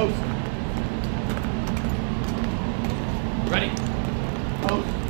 Post. Ready. Post.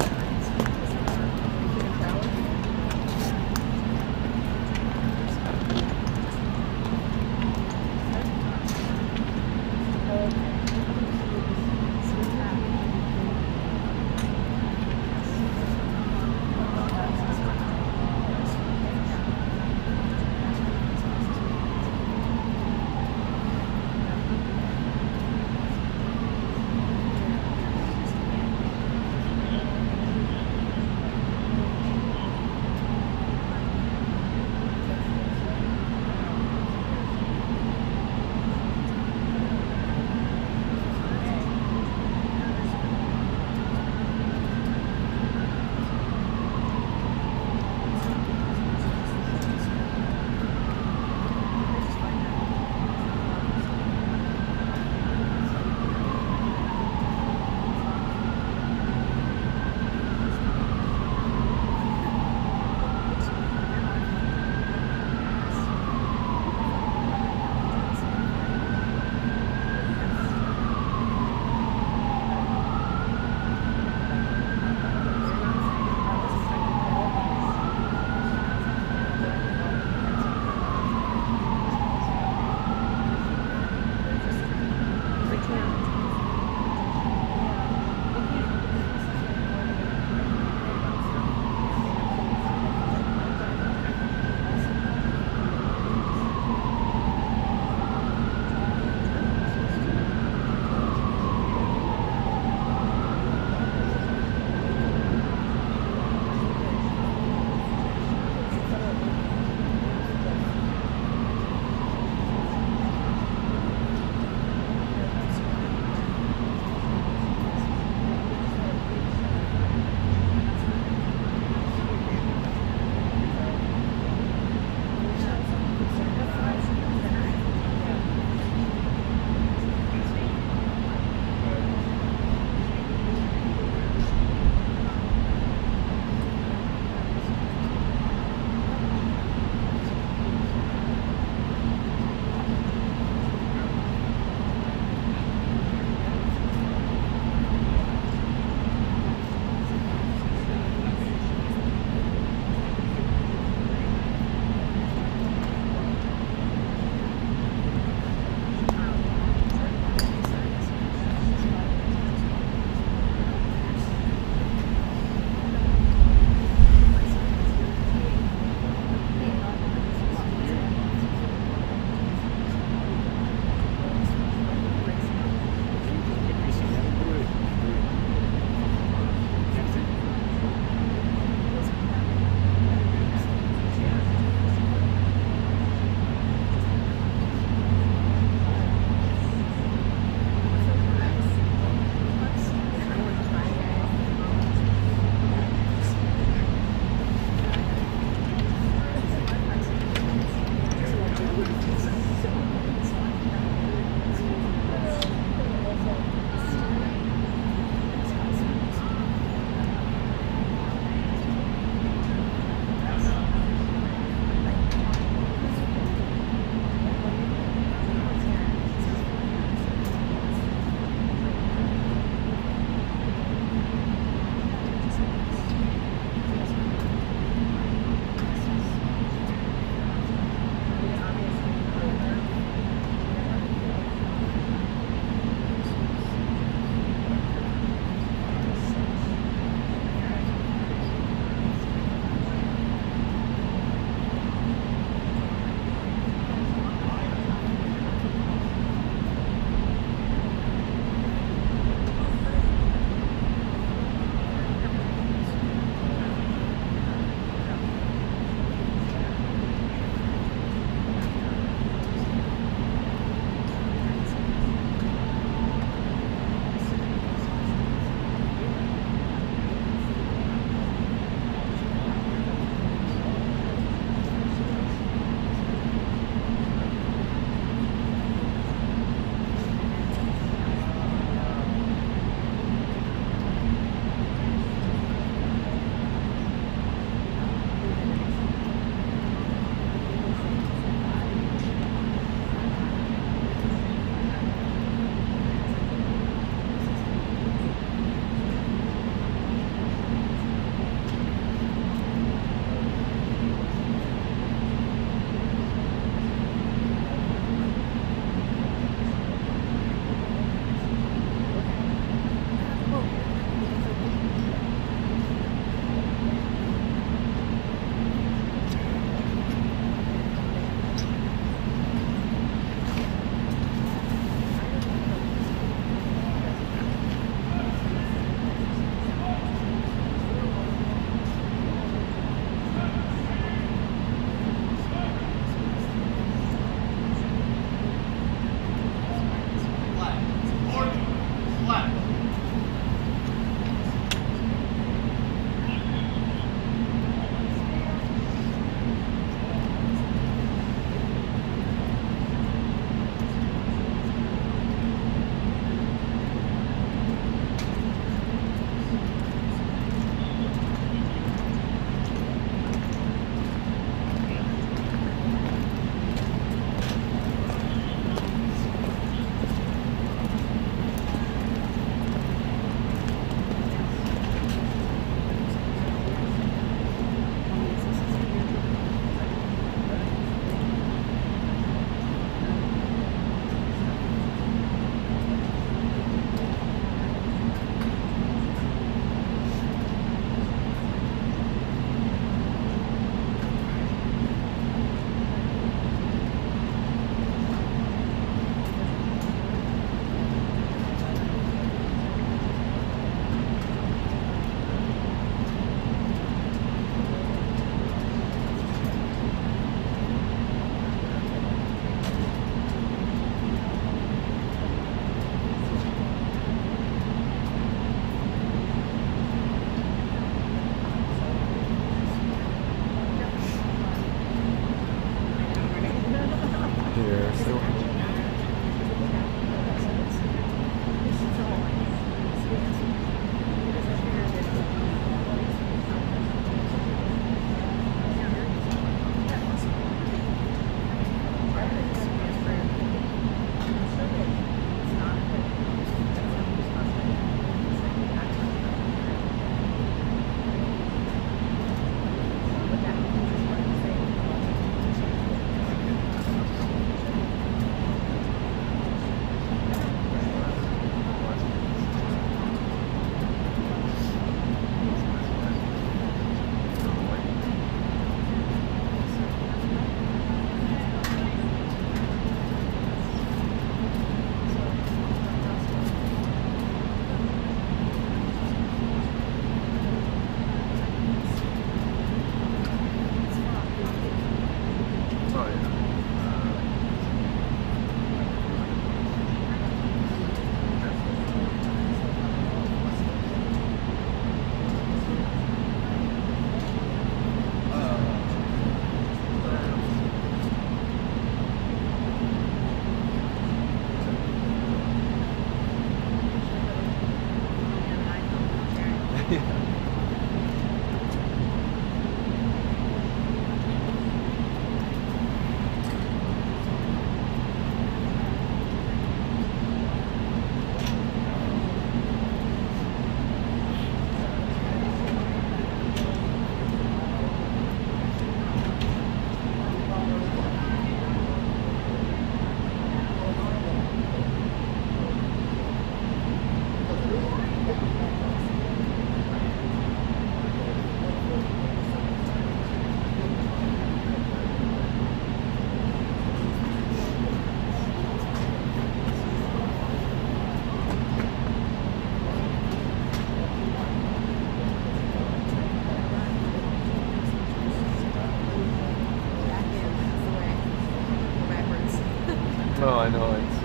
know, it's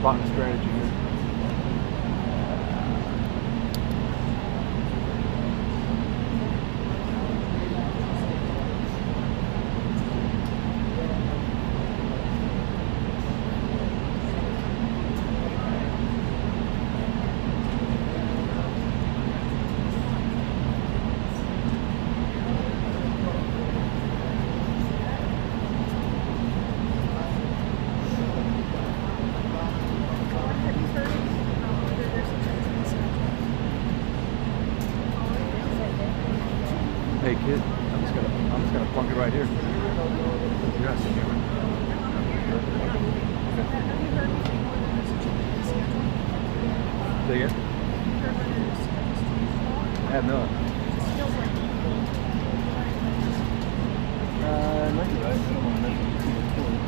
plotting a strategy here. Hey kid, I'm just gonna plunk it right here. Yes. Say again? I have not. Might be right. I don't want to make it too close.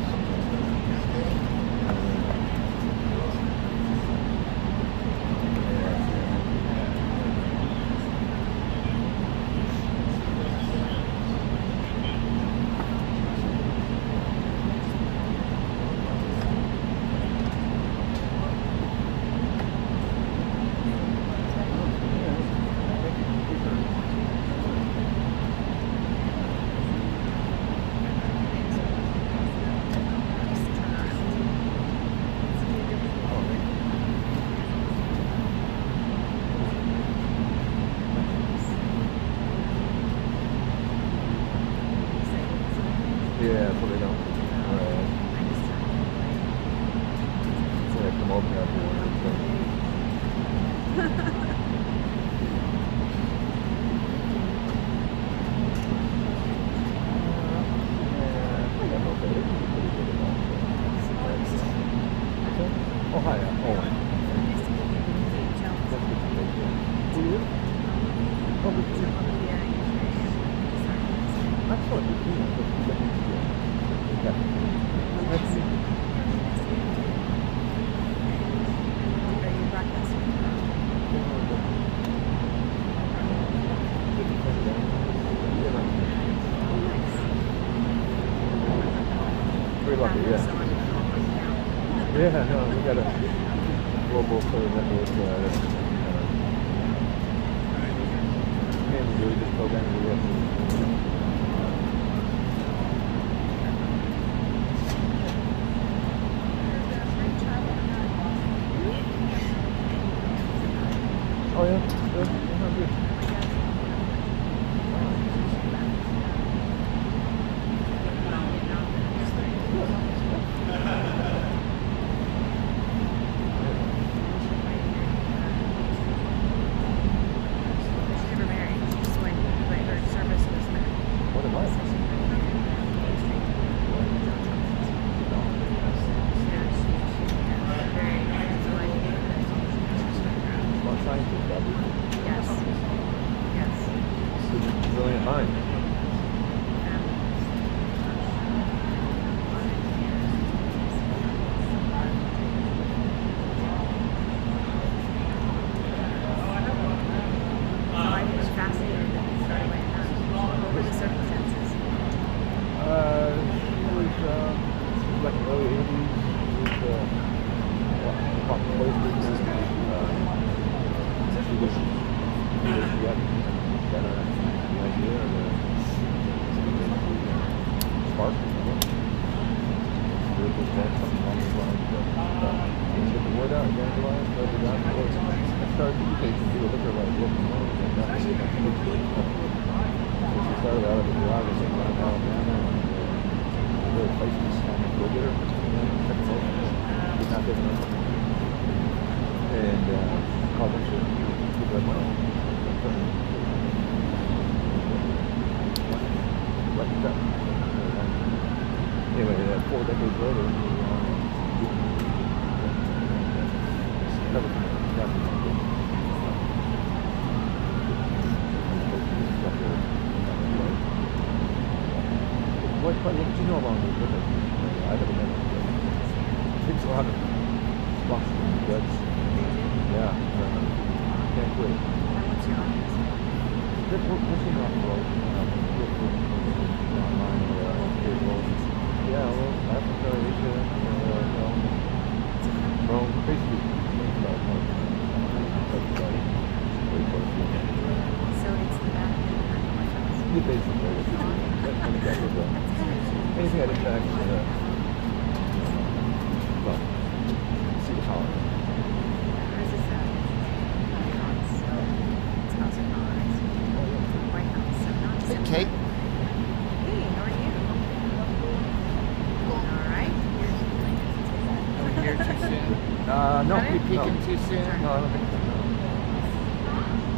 Yeah, so they don't. Right. So they come open up here. Oh, hi. Oh, who are you? Oh, good to see you. That's what you do. Yeah. Let's see. Very lucky, yeah. Yeah, no, we got a global sort of network. And we really just program it. Oh yeah, good. Yeah, good. What am I? Scientist, Yes. Yes. it's a brilliant mind. I was fascinated with what were the circumstances? It was like early 80s. It was pop posters. She got an idea of the spark. Spiritual spark, something along those lines. Get the word out, evangelize, spread the gospel. I started education, people look at her like, what? So she started out at the garage in Alabama, and really places go get her. She's not giving up. And called them to give her money. Lucky stuff. Anyway, 4 decades later, what do you know along with it? I've never been. Takes a lot of responsibility, guts. Yeah, can't quit. What's your audience? We're seeing off the road. Online or yeah, well, No. Are You they? peeking too soon? No, I don't think so.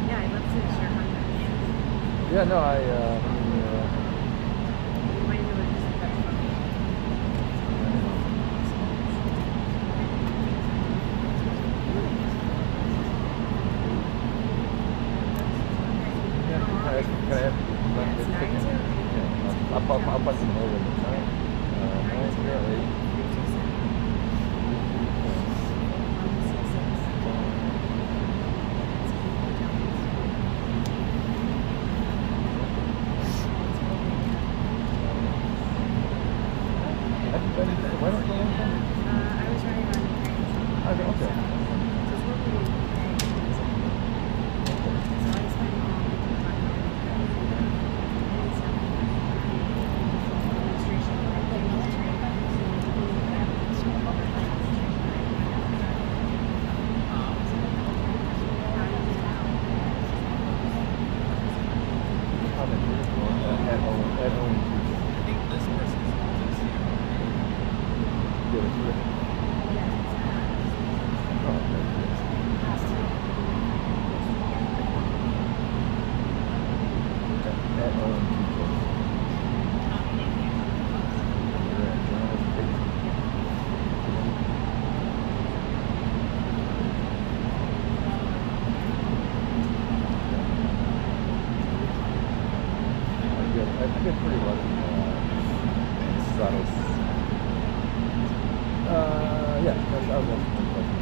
Yeah, I'd love to share content. Yeah, no, I Might do it just like that. can I have It's 9 to? Yeah, I'll punch them over the time. 9 to 8. Why don't you answer? I was running around Ukraine. Okay. So it's lovely to Ukraine. So I spent all my time in Ukraine. And so, administration, the military, At home. I think this person is here. Get it through. Oh, okay. At home. I've been pretty lucky. Seattle's. Yeah, I was also pretty lucky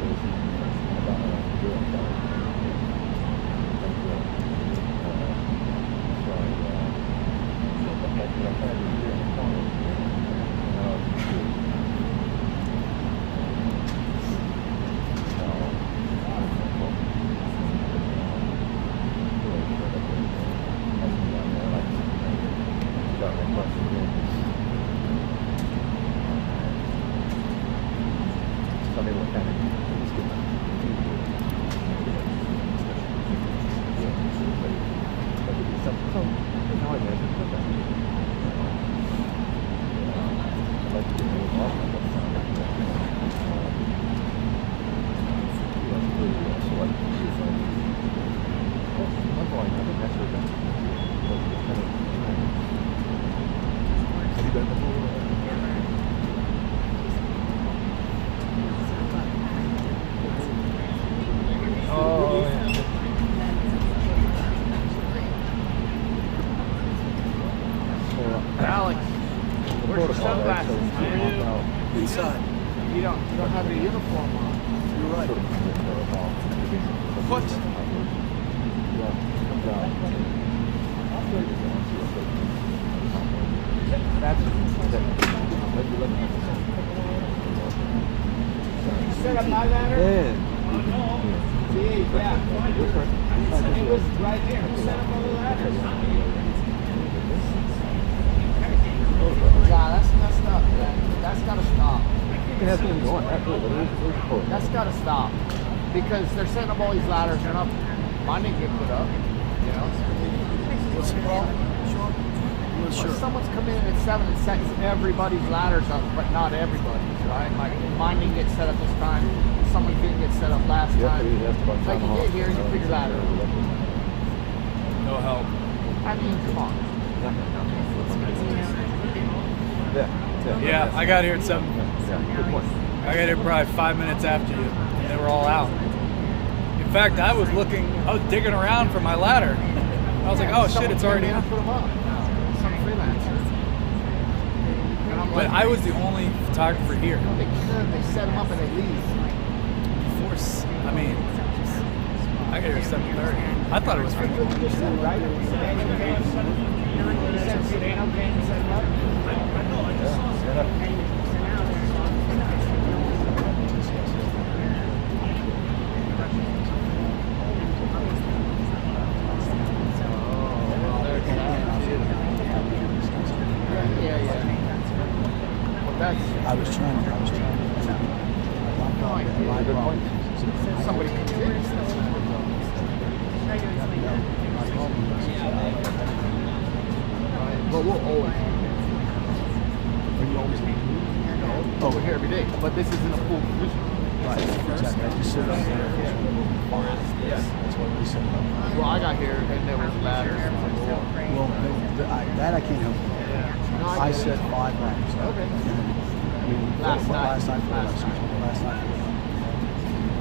about what I can do. Alex, where's your sunglasses? Inside. You don't have your uniform on. You're right. What? Set up my ladder? See, yeah. It was right there. Who set up all the ladders? Yeah, that's messed up, man. That's gotta stop. You can have them going. Absolutely. That's gotta stop. Because they're setting up all these ladders, they're not, mine didn't get put up, you know? What's the problem? Sure. I'm not sure. Someone's come in at 7 and sets everybody's ladders up, but not everybody's, right? Like, mine didn't get set up this time, someone didn't get set up last time. Like, you get here, you put your ladder up. No help. I mean, come on. Yeah, I got here at 7. Yeah, good point. I got here probably 5 minutes after you, and they were all out. In fact, I was digging around for my ladder. I was like, oh shit, it's already out. Put them up. Some freelancer. And I'm But like, I was the only photographer here. they could, they set them up and they leave. I mean, I got here at 7:30. I thought it was for You just said, right? Sedano came, you said Sedano came and set them up? I was trying to. Good point. Somebody comes in. But we'll always. Are you always over here every day? But this isn't a full position. Right, exactly. I just sit up there. That's what we said. Well, I got here and there was ladders. Well, that I can't help. I said 5 ladders. Okay. I mean, Last night. Last night.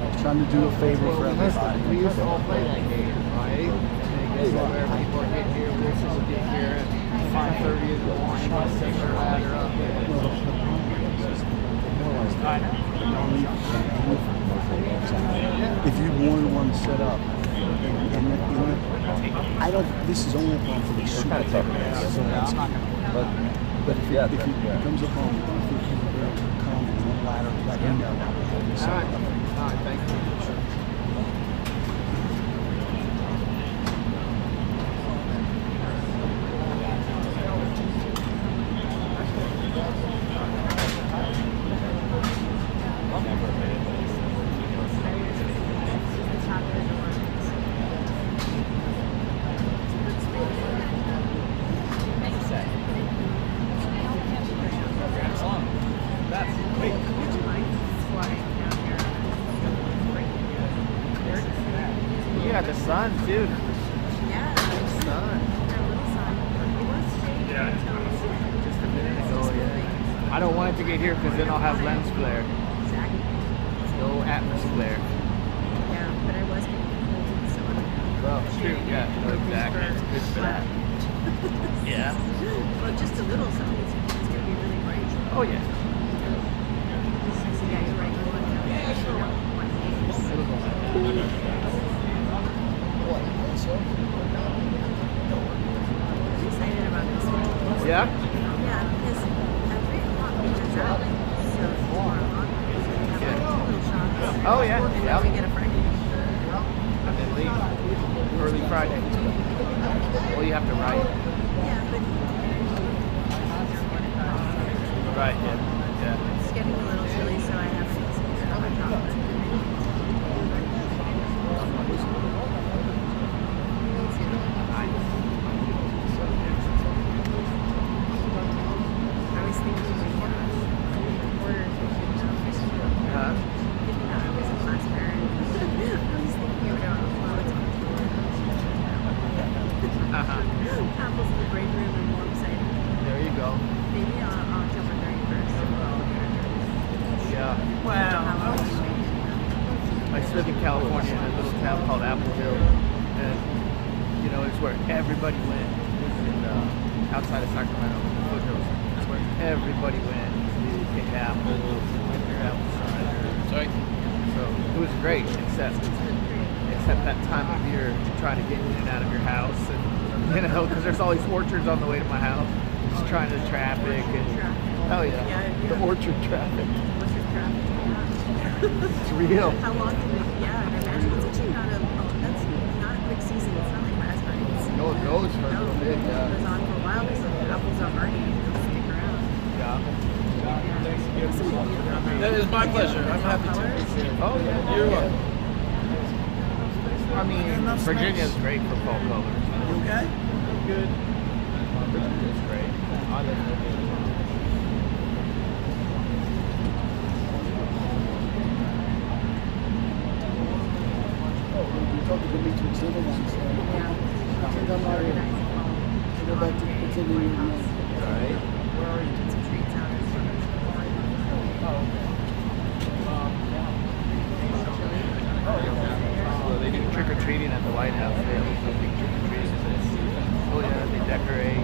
I was trying to do a favor for everybody. We used to all play that game, right? And where people get here, Wilson will get here at 5:30 in the morning, I'll set their ladder up. If you wanted one set up, I don't. This is only a problem for the super guys. So it's not gonna. But if it comes upon, if you come and one ladder, let me know. All right, thank you. You got the sun, too. Yeah. Sun. Just a minute ago, yeah. I don't want it to get here because then I'll have lens flare. Exactly. No atmosphere. Yeah, but I was getting cold, so I'm Well, true, yeah, no, exactly. It's good for that. Yeah. Well, just a little something. It's going to be really bright. Oh, yeah. So, yeah, you're right. You want to one case. I'm excited about this one. Yeah? Yeah, because at 3 o'clock we have that. So tomorrow on. So we have like 2 little shots. Oh, yeah. And Yep. then we get a Friday. And then leave early Friday. Well, you have to write. Yeah, but Right, yeah. it's getting a little chilly, so I have to have my chocolate. I was thinking orders Huh? I was a class parent. I was thinking about while it's on tour. Apples in the break room and more excited. There you go. Maybe on October 31st. Yeah. Wow. I used to live in California in a little town called Apple Hill, and you know it's where everybody went. In, outside of Sacramento, foothills. It's where everybody went to pick apples, get their apple cider. Sorry. So it was great, except that time of year, trying to get in and out of your house, and you know, because there's always orchards on the way to my house. Just trying to traffic and oh yeah, the orchard traffic. It's real. How long did we, yeah, and imagine it's actually not that's not a quick season. It's not like raspberries. No, it goes for a little bit, It goes on for a while, because the apples are hardy and they'll stick around. Yeah. That is my pleasure. I'm happy to. Oh yeah. You're welcome. I mean, Virginia's great for fall colors. You okay? Good. Virginia's great. I live in Virginia. We talked to me to extend it, so I think I'm already to go back to continuing. Right. Where are you? Get some treats out. Well, they do trick or treating at the White House. They have a big trick or treating. Oh yeah, they decorate.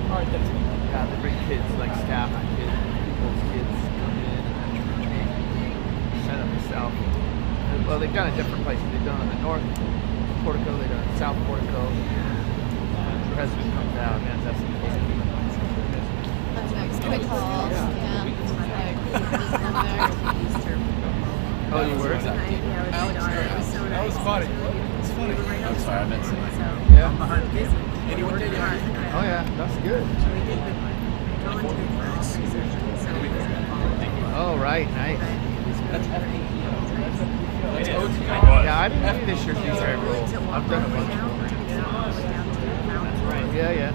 Yeah, they bring kids, like staff kids, people's kids come in and trick or treat. Set up the South. Well, they've done it different places. They've done it in the North Portico. They've done it in South Portico. The president comes out and that's the That's nice. Good call. Yeah. Oh, you were? Yeah, with my daughter. It was so nice. That was funny. It's funny. I'm sorry, I meant to. Yeah. Busy. We worked hard. Oh yeah, that's good. We did the voluntary class research, so we did Oh right, nice. That's great. Yeah, I didn't do this year's Easter egg roll. I've done a bunch. Yeah, yeah.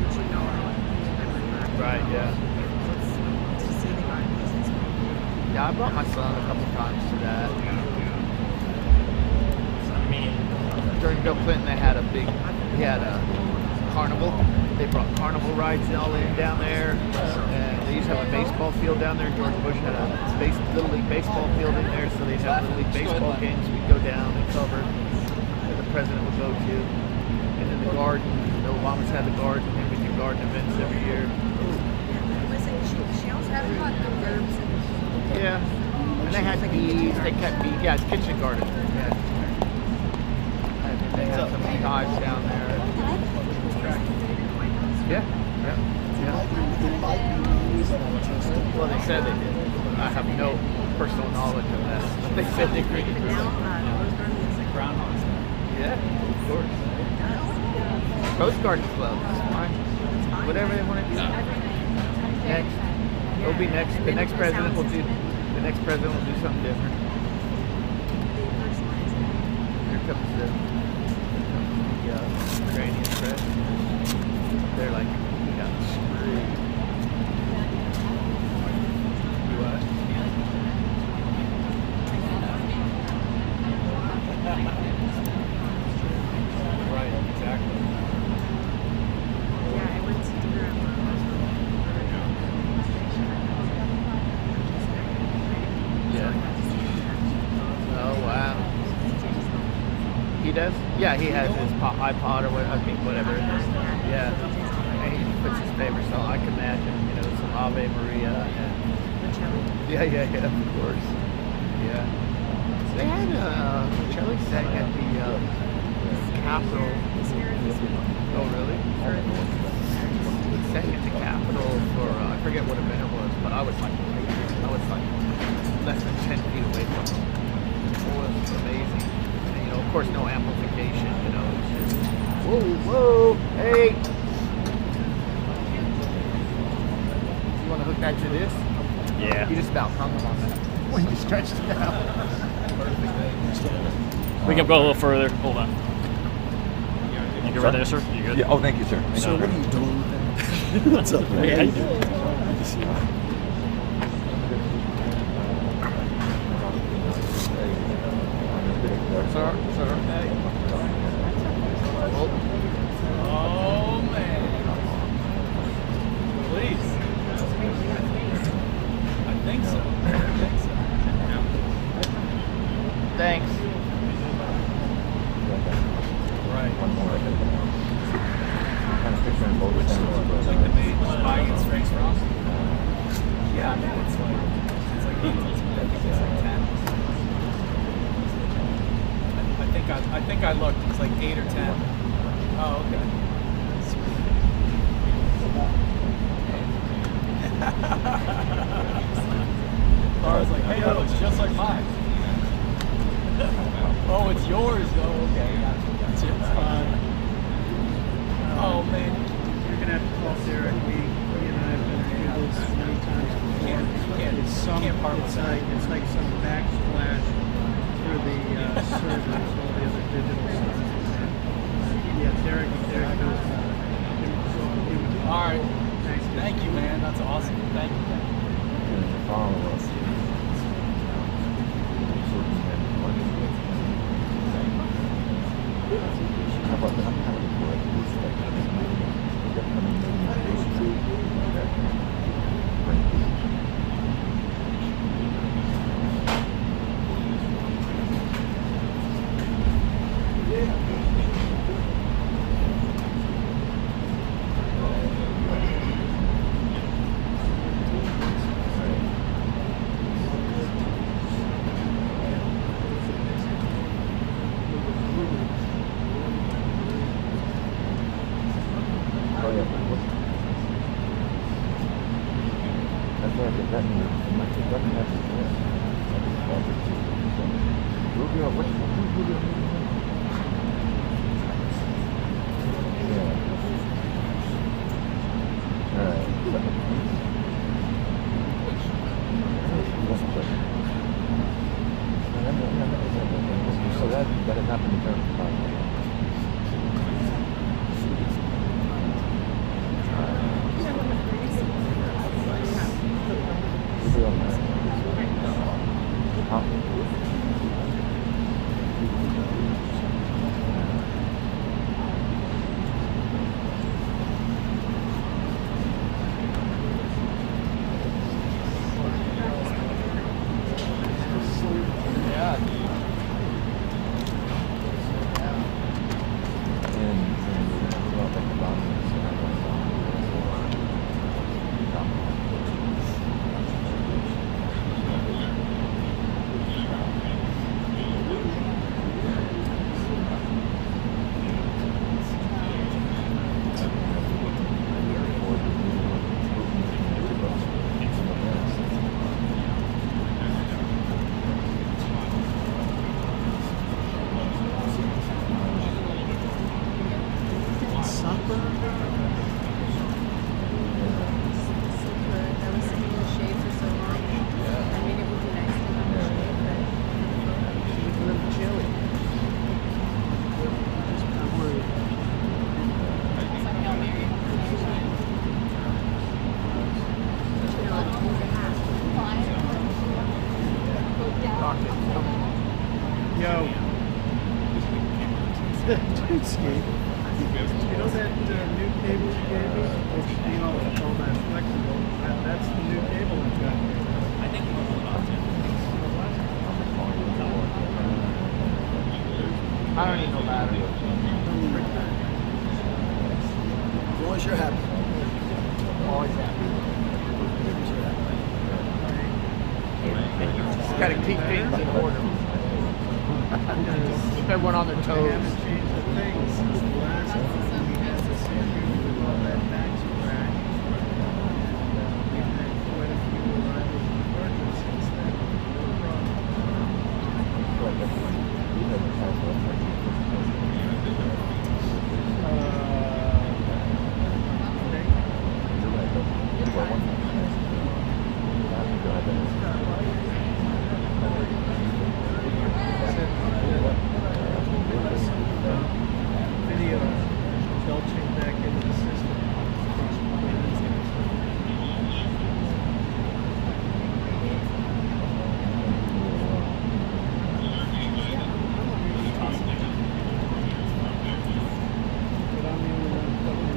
Right, yeah. Yeah, I brought my son a couple times to that. during Bill Clinton, he had a carnival. They brought carnival rides all in down there, and they used to have a baseball field down there. George Bush had a little league baseball field in there, so they'd have little league baseball games. We'd go down and cover that the president would go to, and in the garden, the Obamas had the garden, and we do garden events every year. She also had a lot of herbs. Yeah, and they had bees. They kept bees. Yeah, it's kitchen garden. Yeah. And they had some beehives down there. Yeah, yeah, yeah. Well, they said they did. I have no personal knowledge of that. But they said they created it. Groundhogs. Yeah, of course. Rose Garden Club. It's fine. Whatever they want to do. Next. It'll be next. The next president will do. The next president will do something different. Here comes the Ukrainian president. They're like, we got screwed. U.S. Right, exactly. Yeah, I went to dinner at Yeah. Oh, wow. He does? Yeah, he has his iPod or what, I think whatever it is. Yeah. And he puts his favorite song. I can imagine, some Ave Maria. And, yeah, of course. Yeah. They had Charlie sang at the Capitol. Oh, really? He sang at the Capitol for, I forget what event it was, but I was like less than 10 feet away from him. It was amazing. And, of course, no amplification, it's just, whoa, hey! You want to hook that to this? Yeah. You just about hung him on that when you stretched it out. We can go a little further. Hold on. You good right there, sir? You good? Yeah. Oh, thank you, sir. So what are you doing with that? What's up, man? Hey, how you doing? Good to see you. Sir. Oh, man. Please. I think so. Thanks. Right. One more. Kind of picturing both Which ends. like the main buying and strengths Ross? Yeah, I mean, it's like 8, I think it's like 10. I think I looked, it's like 8 or 10. Oh, okay. Laura's like, hey, no, it's just like mine. Oh, it's yours, though. Okay, gotcha. Oh, man. You're gonna have to call Derek. He and I have been through this many times before. Can't part with that. It's like some backsplash through the servers, all the other digital stuff. Yeah, Derek knows about it. All right. Thanks. Thank you, man. That's awesome. Thank you. Follow us. How about that? I'm kind of worried. So that has not been determined. go. Dude, skate. You know that new cable you gave me? Which, you know, all that flexible. That's the new cable I've got here. I don't need no ladder. As long as you're happy. Always happy. Just gotta keep things in order. Keep everyone on their I toes. haven't changed the things since the last time we had this issue with all that tax crack. We've had quite a few arrivals and departures since then. No problem. Video belching back into the system. But I'm the only one putting it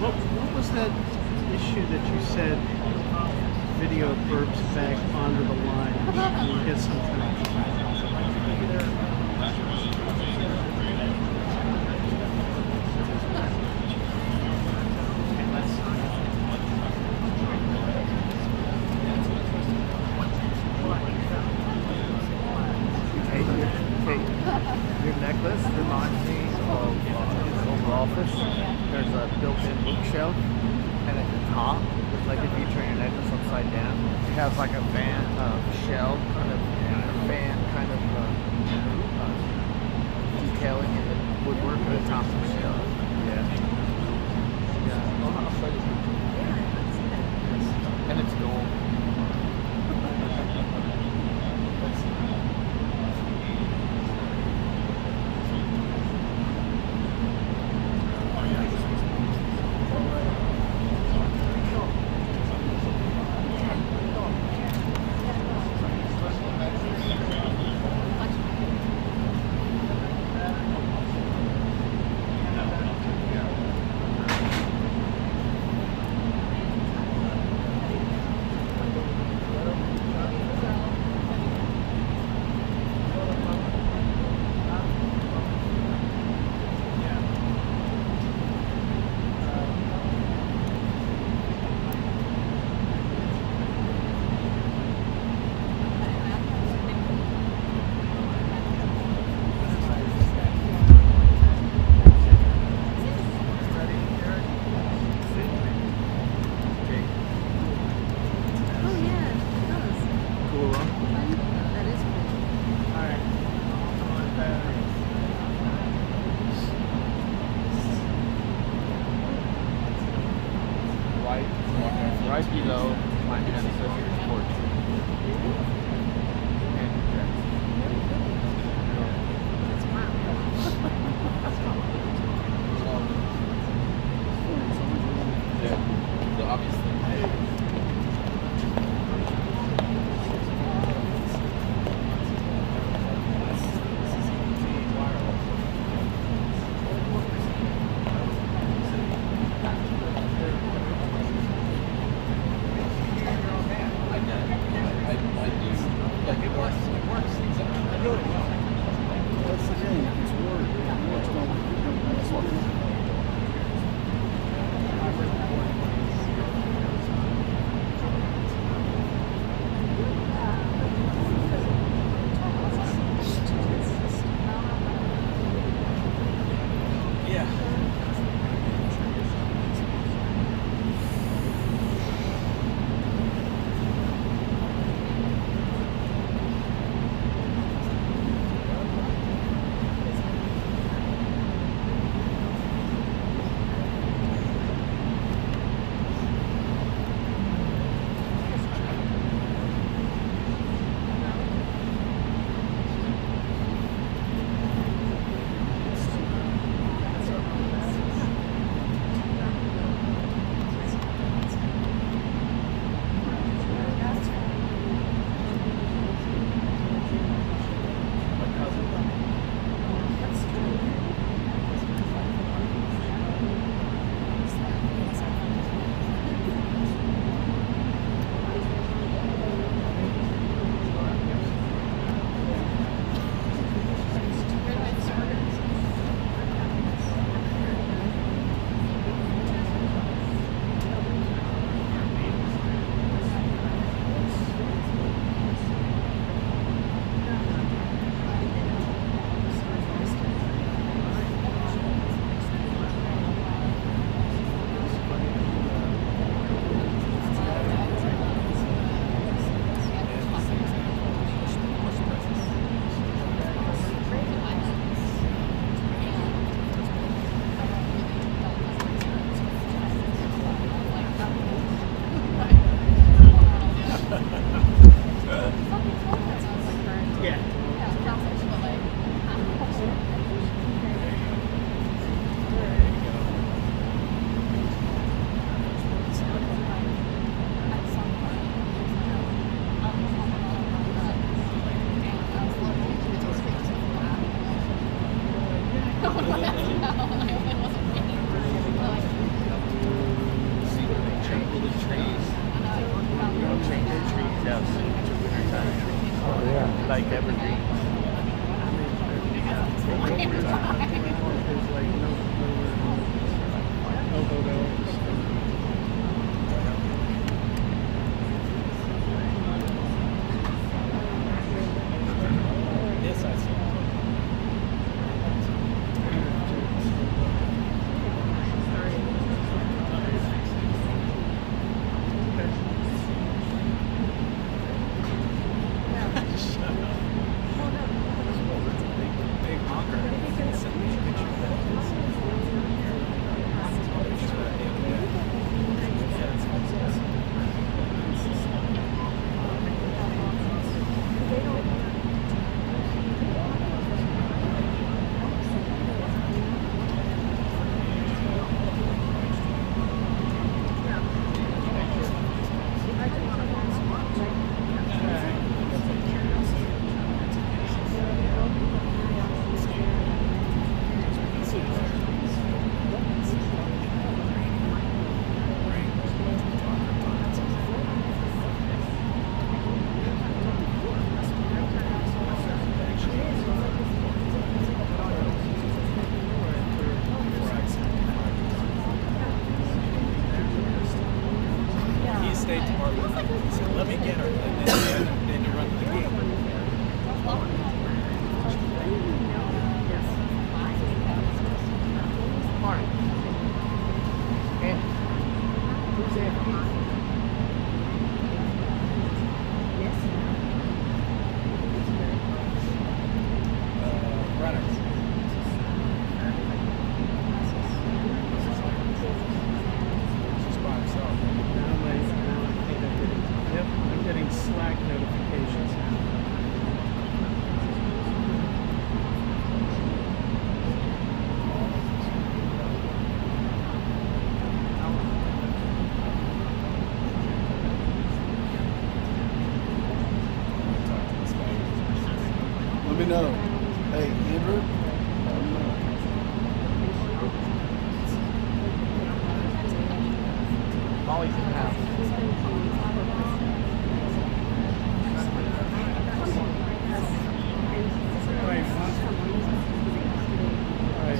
What was that issue that you said video burps back onto the line? You get some kind of Your necklace reminds me of his old office. There's a built-in bookshelf, and at the top, like if you turn your necklace upside down, it has like a fan shell kind of, and a fan kind of detailing in the woodwork at the top of the shell. Yeah. Yeah. I'll show you. And it's gold. whiskey low, my ancestors poured. That's the thing. It's word. Words don't mess with it. Yeah. Like evergreen. Yes, I see. Big honker. Send me a picture of that. State Department. He said, let me get her. And then you run to the gate. Mark. And who's Anthony? Runner. Just by himself. always in the house. Alright,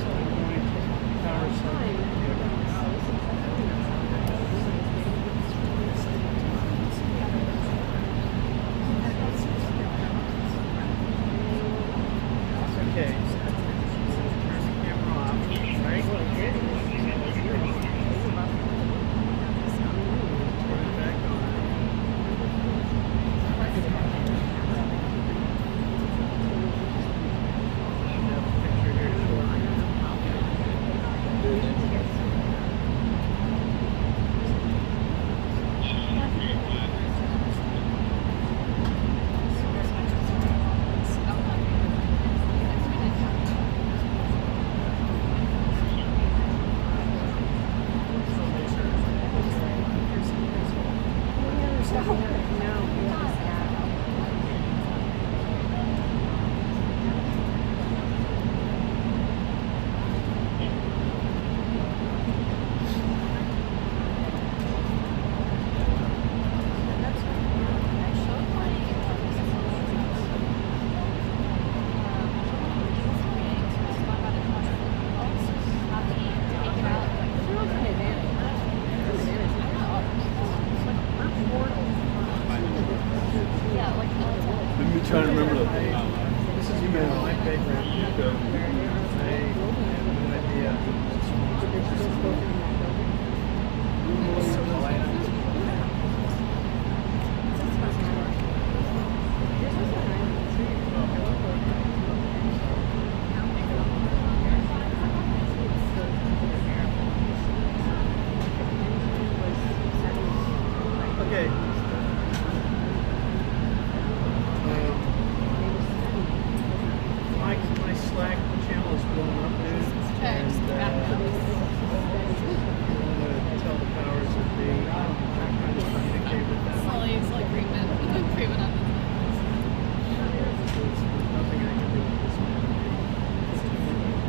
I'm going to power side. Okay. Turn the camera off. Right? Turn it back on. I have a picture here to show you. Trying to remember the This is my favorite. I have no idea. Okay. My Slack channel is blowing up, dude. And I'm going to tell the powers that be. I'm trying to communicate with them. Slowly, it's like creeping up. There's nothing I can do with this man.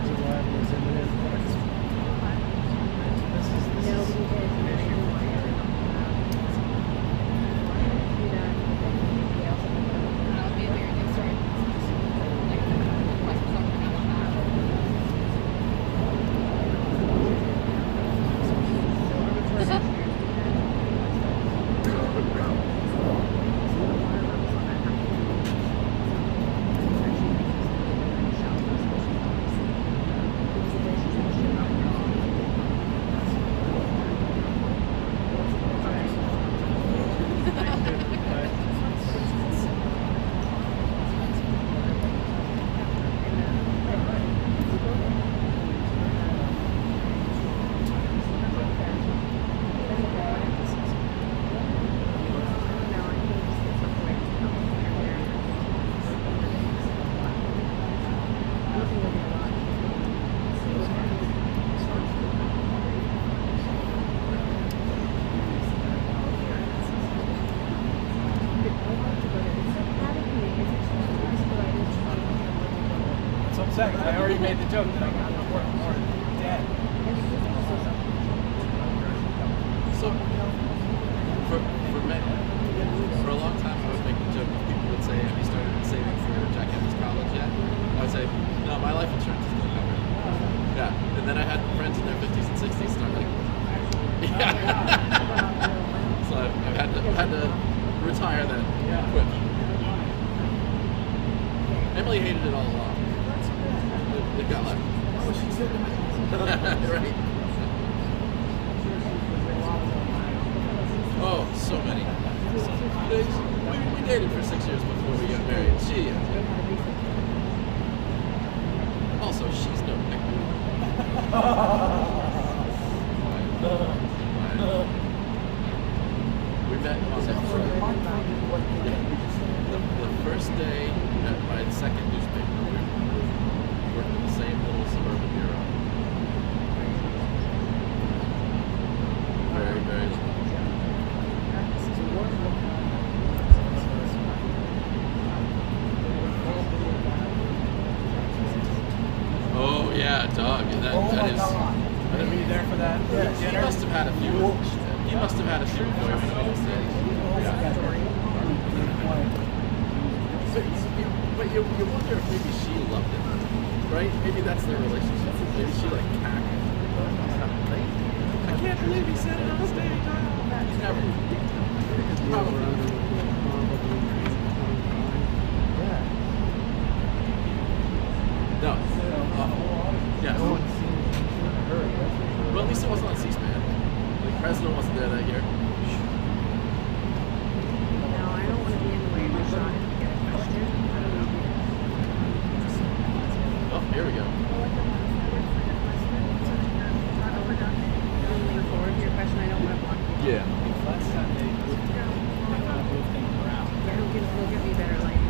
His arrival is imminent. This is an issue for me. That'll be a very good story. That's what I'm saying. I already made the joke that I got more dead. So, for a long time, I was making a joke. People would say, "Have you started saving for Jack Evans college yet?" I would say, "No, my life insurance is still covered." Yeah, and then I had friends in their 50s and 60s start like, "Yeah." So I've had to retire then. Quit. Emily hated it all along. It got left. Oh, she said right. Oh, so many. We dated for 6 years before we got married. Also, she's no pick. We met on the first day at my second newspaper. We worked in the same little suburban bureau. Very, very long. Oh yeah, dog. That is. Were you there for that? He must have had a few. he must have had a shoe boy when he was But you wonder if maybe she loved him, right? Maybe that's their relationship. Maybe she like cackled. I can't believe he said it on stage. He never. Probably. No. Yeah. Well, at least it wasn't on C-SPAN. The president wasn't there that year. No, I don't want to be in the way of your shot if you get a question. I don't know. Oh, here we go. Moving forward to your question, I don't want to block you. Yeah. Last time they kind of moved things around. Yeah, he'll give me better lighting.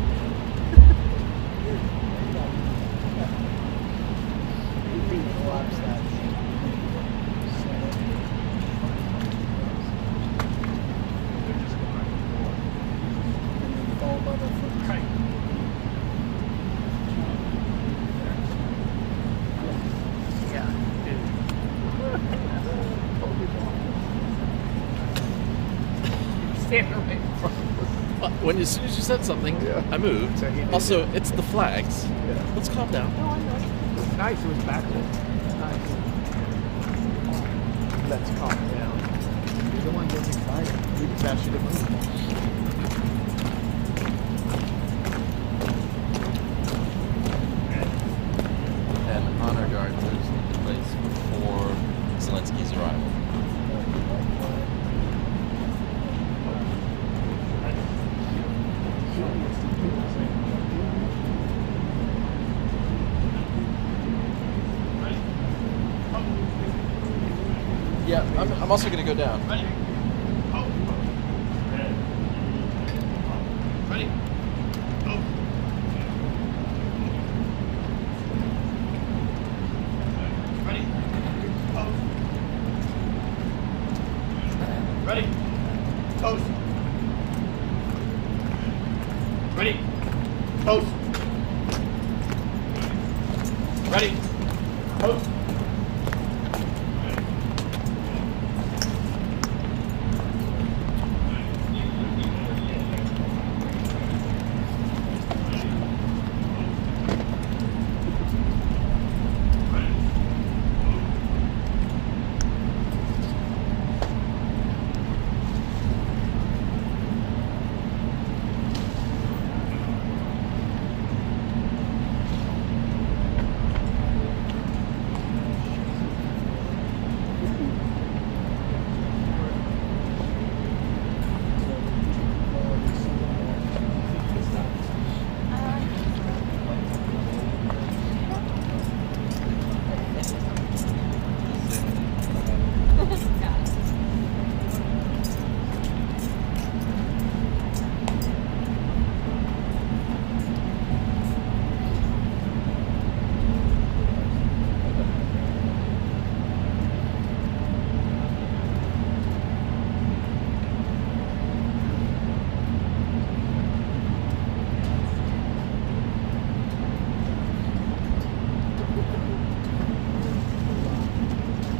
Yeah. Stand right in front of us. As soon as you said something, I moved. So he did Also, it's the flags. Let's calm down. No, I know. It was nice. It was backlit. Nice. Let's calm down. You're the one getting excited. We just asked you to move. And honor guard moves into place before Zelensky's arrival. Yeah, I'm also going to go down. Ready? Go. Ready? Pose. Ready? Pose. Ready? Pose. Ready? Pose.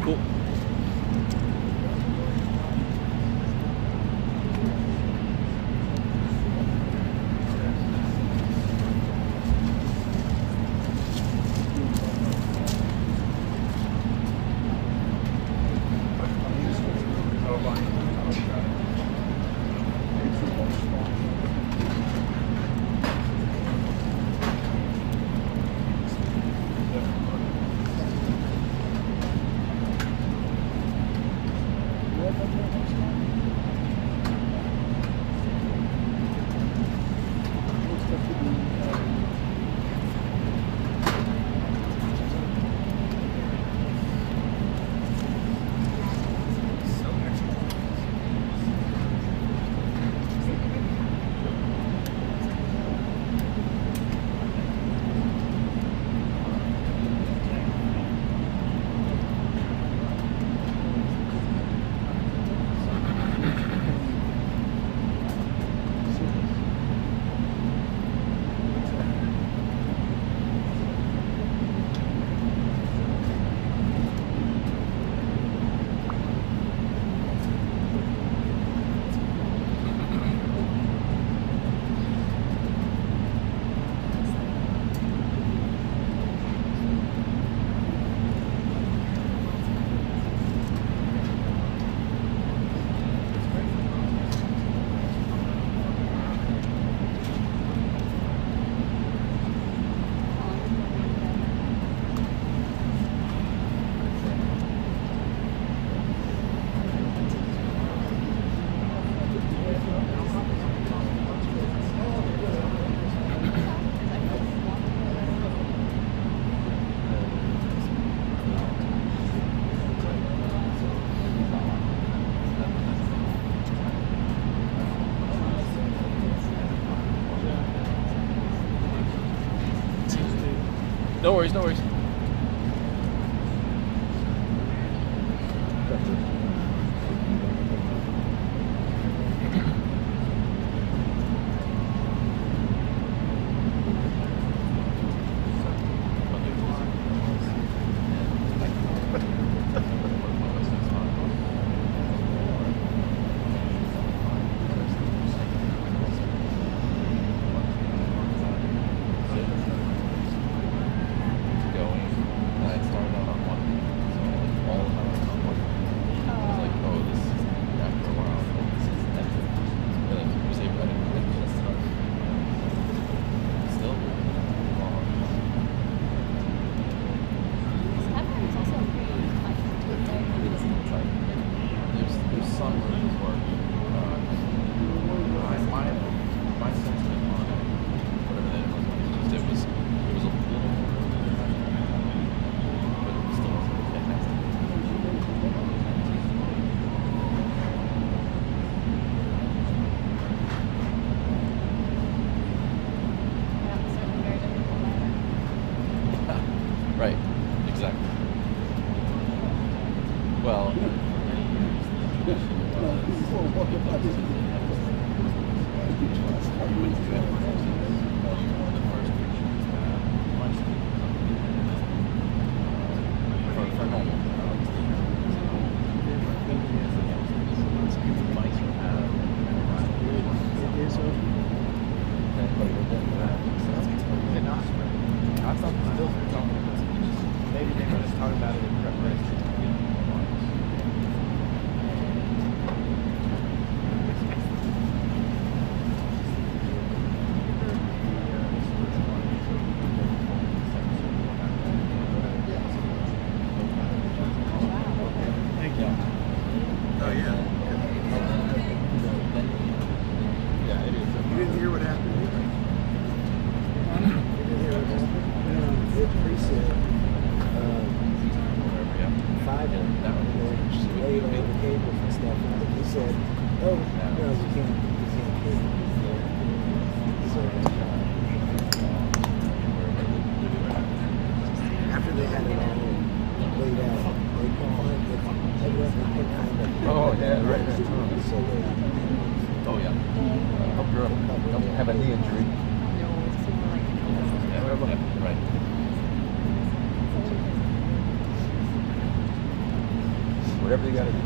Cool. worries, no worries. Right, exactly. Well, for normal. I thought still maybe they're going to talk about it in preparation. Thank you. Oh, yeah. Yeah, it is. You didn't hear what happened? You didn't hear what happened? It preset, fiber, laid all the cables and stuff. And he said, "Oh, no, we can't do it." So, after they had it all laid out, they couldn't find it. Evidently, they couldn't find it. Oh, yeah, right. So they, Oh, yeah. hope you're don't have a knee injury. Yeah, right. Whatever you got to do.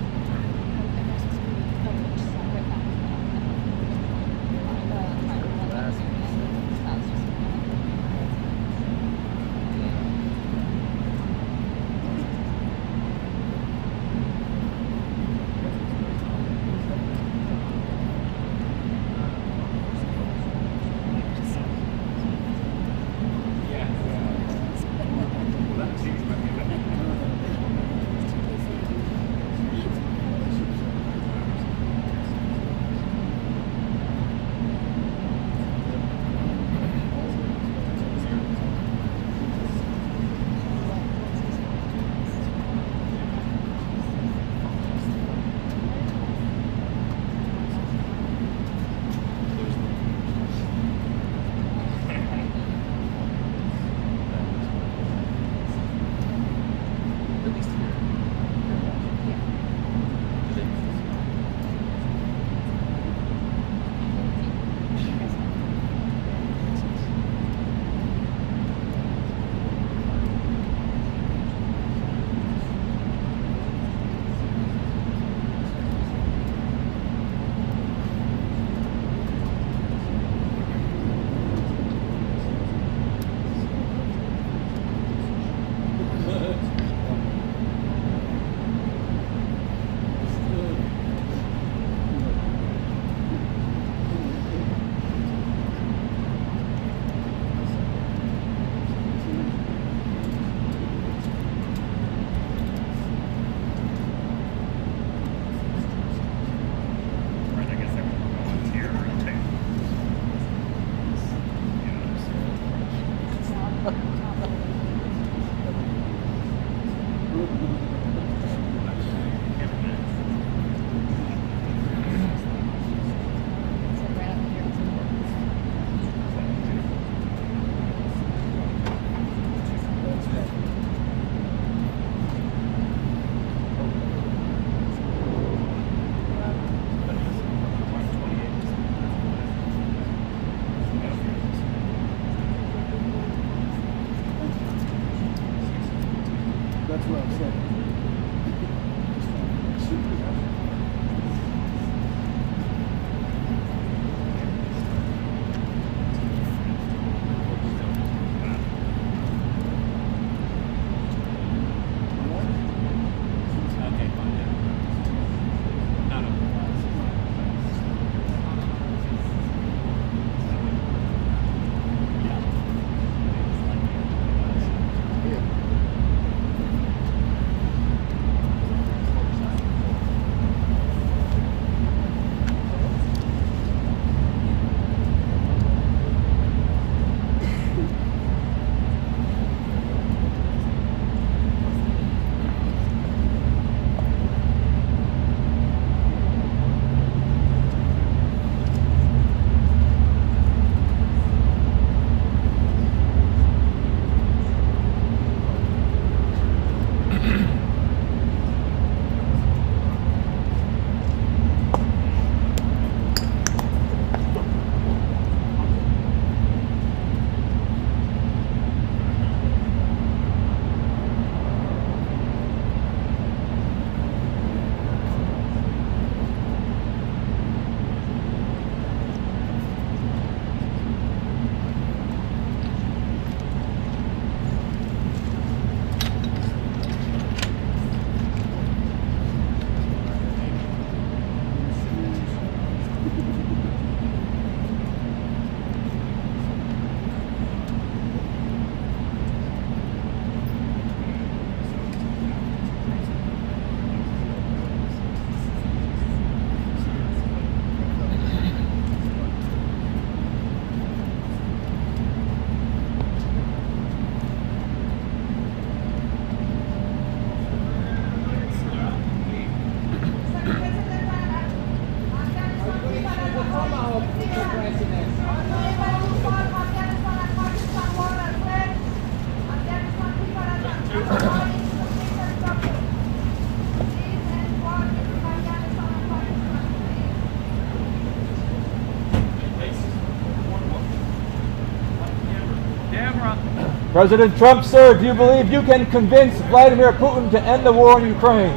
President Trump, sir, do you believe you can convince Vladimir Putin to end the war in Ukraine?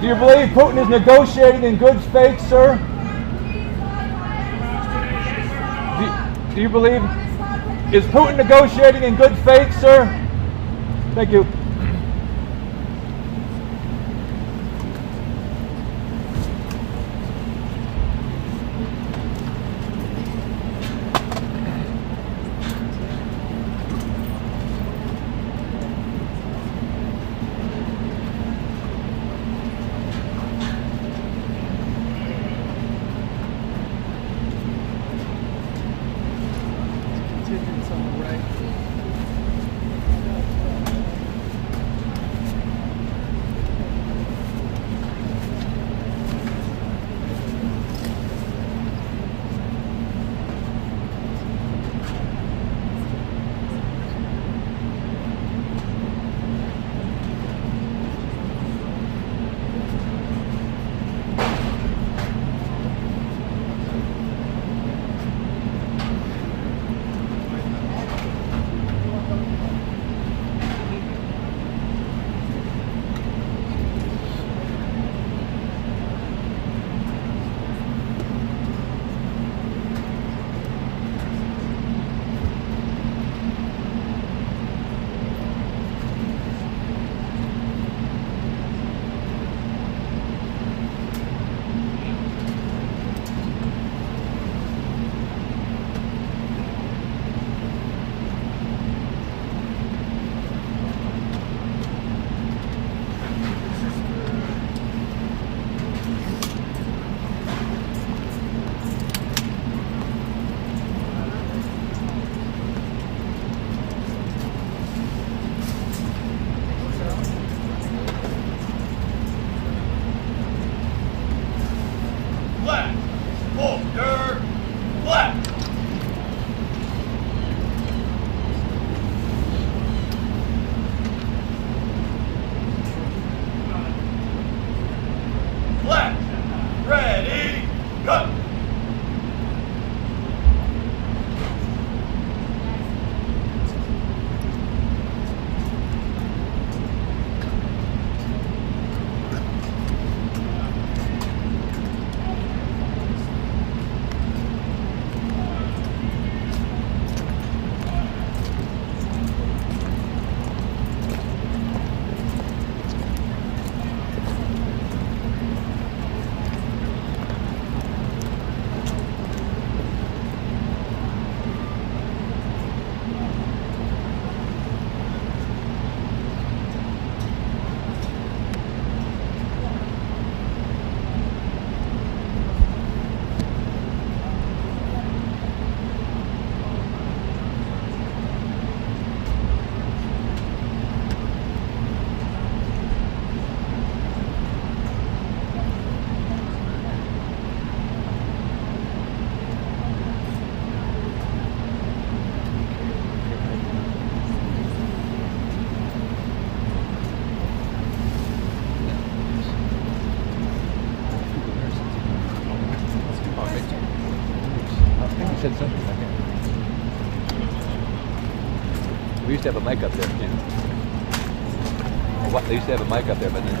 Do you believe Putin is negotiating in good faith, sir? Do you believe, is Putin negotiating in good faith, sir? Thank you. Contingents on the right. to have a mic up there too. They used to have a mic up there, but then.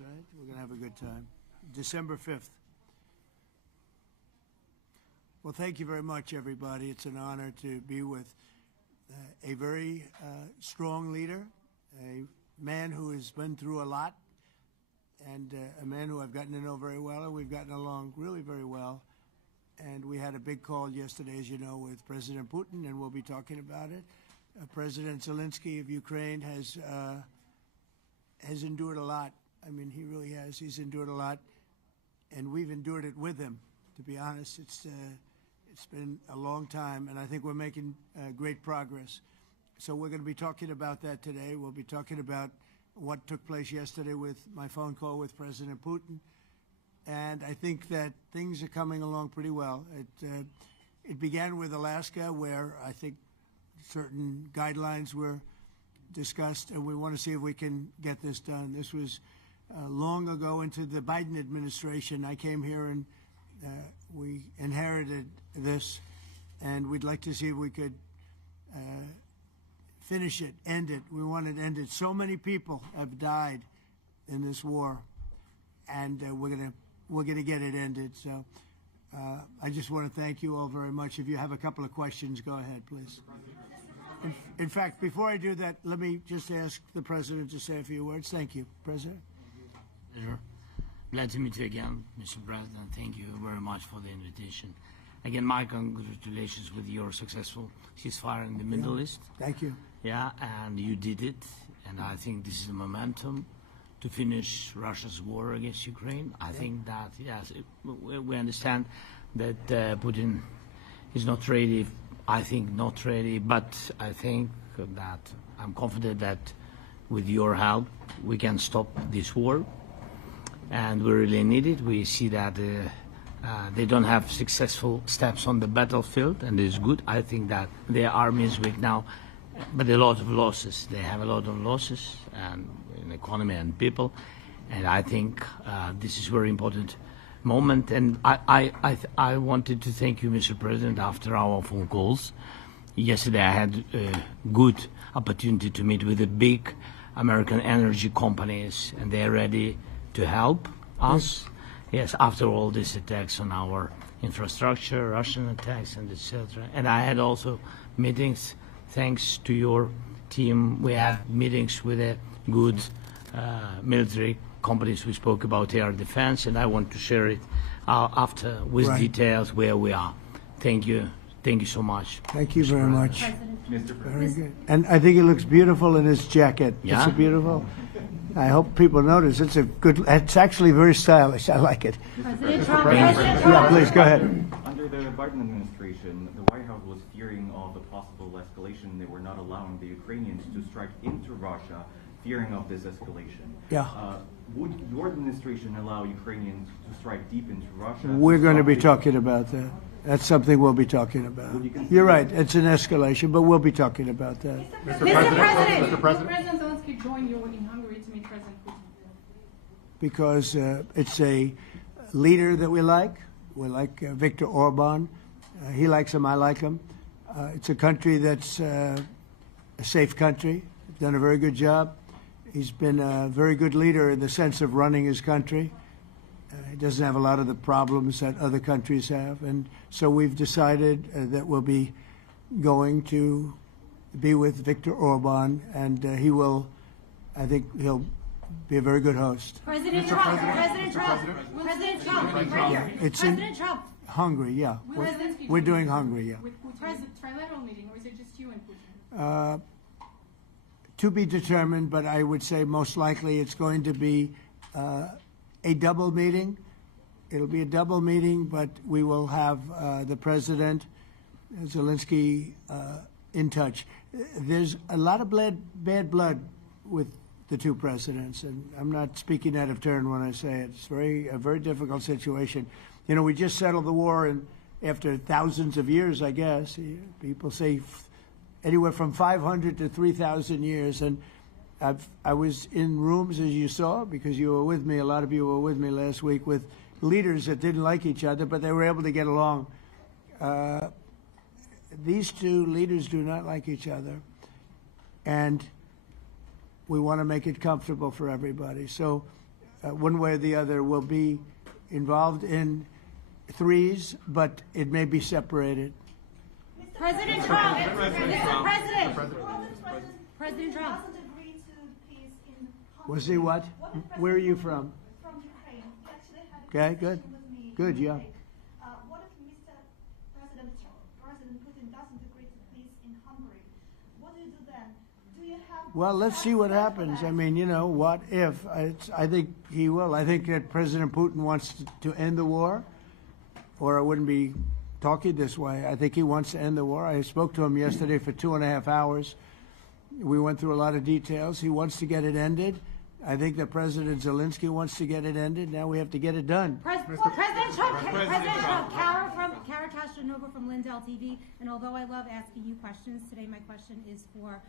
Right? We're going to have a good time. December 5th. Well, thank you very much, everybody. It's an honor to be with a very strong leader, a man who has been through a lot, and a man who I've gotten to know very well, and we've gotten along really very well. And we had a big call yesterday, as you know, with President Putin, and we'll be talking about it. President Zelenskyy of Ukraine has endured a lot. I mean, he really has. He's endured a lot, and we've endured it with him. To be honest, it's been a long time, and I think we're making great progress. So we're going to be talking about that today. We'll be talking about what took place yesterday with my phone call with President Putin, and I think that things are coming along pretty well. It began with Alaska, where I think certain guidelines were discussed, and we want to see if we can get this done. This was long ago into the Biden administration. I came here and we inherited this, and we'd like to see if we could finish it, end it. We want it ended. So many people have died in this war, and we're gonna get it ended. So I just want to thank you all very much. If you have a couple of questions, go ahead, please. In fact, before I do that, let me just ask the President to say a few words. Thank you, President. Pleasure. Glad to meet you again, Mr. President. Thank you very much for the invitation. Again, my congratulations with your successful ceasefire in the Middle East. Thank you. Yeah, and you did it, and I think this is a momentum to finish Russia's war against Ukraine. I think that, yes, we understand that Putin is not ready. I think not ready, but I think that I'm confident that with your help we can stop this war, and we really need it. We see that they don't have successful steps on the battlefield, and it's good. I think that their army is weak now, but a lot of losses. They have a lot of losses and in economy and people, and I think this is very important moment. And I wanted to thank you, Mr. President, after our phone calls. Yesterday I had a good opportunity to meet with the big American energy companies, and they're ready to help us. Yes, after all these attacks on our infrastructure, Russian attacks, and etc. And I had also meetings, thanks to your team. We had meetings with a good military companies. We spoke about air defense, and I want to share it after with details where we are. Thank you. Thank you so much. Thank you very much. Mr. Very good. And I think it looks beautiful in his jacket. Yeah? It's beautiful. I hope people notice. It's a good. It's actually very stylish. I like it. President Trump. Yeah, please go ahead. Under the Biden administration, the White House was fearing of the possible escalation. They were not allowing the Ukrainians to strike into Russia, fearing of this escalation. Yeah. Would your administration allow Ukrainians to strike deep into Russia? We're going to be talking about that. That's something we'll be talking about. You're right. It's an escalation, but we'll be talking about that. Mr. President. Mr. President Zelenskyy joined you in Hungary to meet President Putin. Because it's a leader that we like. We like Viktor Orban. He likes him. I like him. It's a country that's a safe country. He's done a very good job. He's been a very good leader in the sense of running his country. He doesn't have a lot of the problems that other countries have. And so we've decided that we'll be going to be with Viktor Orban, and he will, I think he'll be a very good host. President Trump. President Trump. President Trump. Right here. It's President Trump. Hungary, yeah. We're doing Hungary, yeah. With Putin. Trilateral meeting, or is it just you and Putin? To be determined, but I would say most likely it's going to be a double meeting. It'll be a double meeting, but we will have the President, Zelenskyy, in touch. There's a lot of bad blood with the two presidents, and I'm not speaking out of turn when I say it. It's a very difficult situation. You know, we just settled the war, and after thousands of years, I guess. People say anywhere from 500 to 3,000 years, and I was in rooms, as you saw, because you were with me, a lot of you were with me last week, with leaders that didn't like each other, but they were able to get along. These two leaders do not like each other, and we want to make it comfortable for everybody. So one way or the other, we'll be involved in threes, but it may be separated. President Trump. Mr. President. President Trump. Was he what? Where are you from? From Ukraine. He actually had a Okay, good. conversation with me Good, yeah. What if Mr. President Putin doesn't agree to peace in Hungary? What do you do then? Do you have... Well, let's see what happens. I mean, you know, what if? I think he will. I think that President Putin wants to end the war, or I wouldn't be talking this way. I think he wants to end the war. I spoke to him yesterday for 2.5 hours. We went through a lot of details. He wants to get it ended. I think that President Zelenskyy wants to get it ended. Now we have to get it done. President Trump. Kara Castronova from Lindell TV. And although I love asking you questions, today my question is for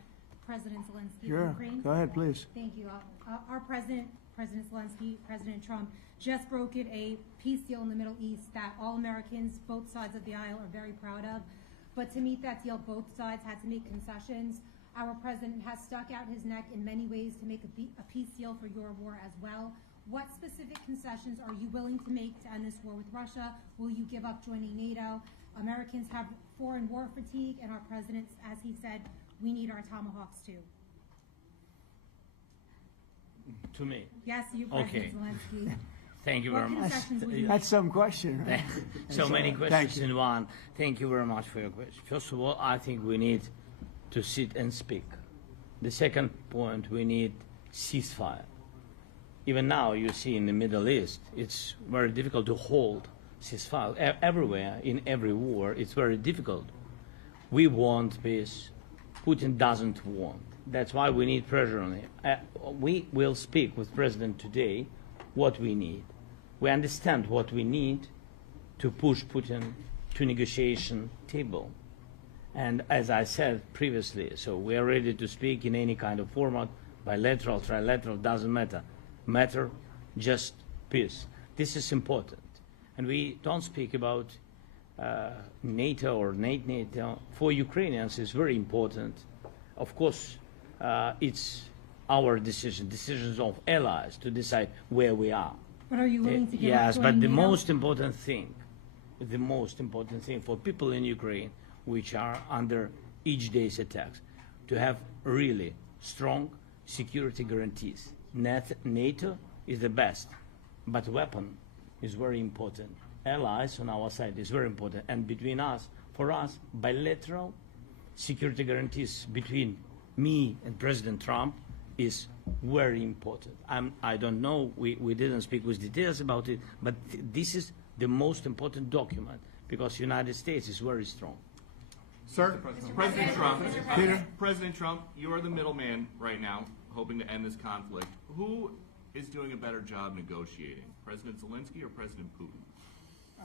President Zelenskyy Sure. of Ukraine. Go ahead, please. Thank you. Our President Zelenskyy, President Trump, just brokered a peace deal in the Middle East that all Americans, both sides of the aisle, are very proud of. But to meet that deal, both sides had to make concessions. Our president has stuck out his neck in many ways to make a peace deal for your war as well. What specific concessions are you willing to make to end this war with Russia? Will you give up joining NATO? Americans have foreign war fatigue, and our president, as he said, we need our Tomahawks too. To me. Yes, you, President Zelenskyy. Thank you very much. That's some question, right? So many questions in one. Thank you very much for your question. First of all, I think we need to sit and speak. The second point, we need ceasefire. even now you see in the Middle East, it's very difficult to hold ceasefire. Everywhere, in every war, it's very difficult. We want peace. Putin doesn't want. That's why we need pressure on him. We will speak with President today what we need. We understand what we need to push Putin to negotiation table. And as I said previously, so we are ready to speak in any kind of format, bilateral, trilateral, doesn't matter. Matter just peace. This is important. And we don't speak about NATO or NATO. For Ukrainians, it's very important. Of course, it's our decision, decisions of allies to decide where we are. But are you willing to give up Yes, but joining the NATO? most important thing for people in Ukraine, which are under each day's attacks, to have really strong security guarantees. NATO is the best, but weapon is very important. Allies on our side is very important. And between us, for us, bilateral security guarantees between me and President Trump is very important. I don't know, we didn't speak with details about it, but this is the most important document because United States is very strong. Sir, President Trump, you are the middleman right now, hoping to end this conflict. Who is doing a better job negotiating, President Zelenskyy or President Putin?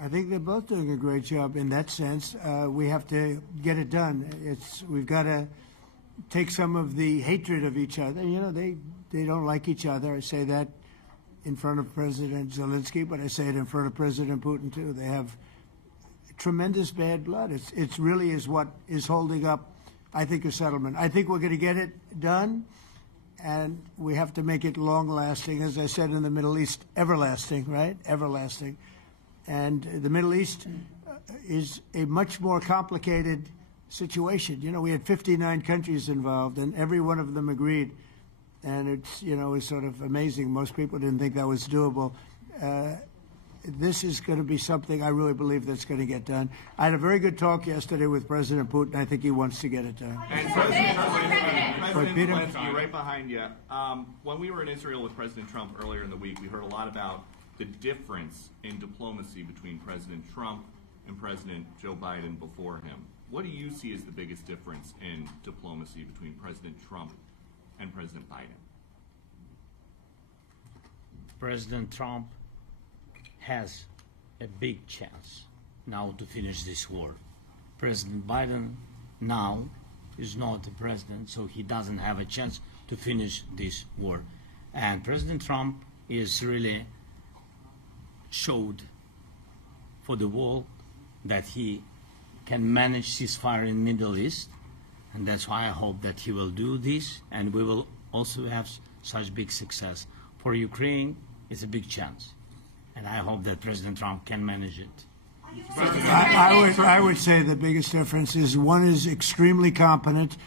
I think they're both doing a great job in that sense. We have to get it done. We've got to take some of the hatred of each other. You know, they don't like each other. I say that in front of President Zelenskyy, but I say it in front of President Putin too. They have tremendous bad blood. It really is what is holding up, I think, a settlement. I think we're going to get it done, and we have to make it long-lasting. As I said in the Middle East, everlasting, right? Everlasting. And the Middle East is a much more complicated situation. You know, we had 59 countries involved, and every one of them agreed. And it's, you know, it's sort of amazing. Most people didn't think that was doable. This is going to be something I really believe that's going to get done. I had a very good talk yesterday with President Putin. I think he wants to get it done. And President Zelenskyy, right behind you. When we were in Israel with President Trump earlier in the week, we heard a lot about the difference in diplomacy between President Trump and President Joe Biden before him. What do you see as the biggest difference in diplomacy between President Trump and President Biden? President Trump has a big chance now to finish this war. President Biden now is not the president, so he doesn't have a chance to finish this war. And President Trump is really showed for the world that he can manage ceasefire in Middle East, and that's why I hope that he will do this, and we will also have such big success. For Ukraine, it's a big chance, and I hope that President Trump can manage it. I would say the biggest difference is one is extremely competent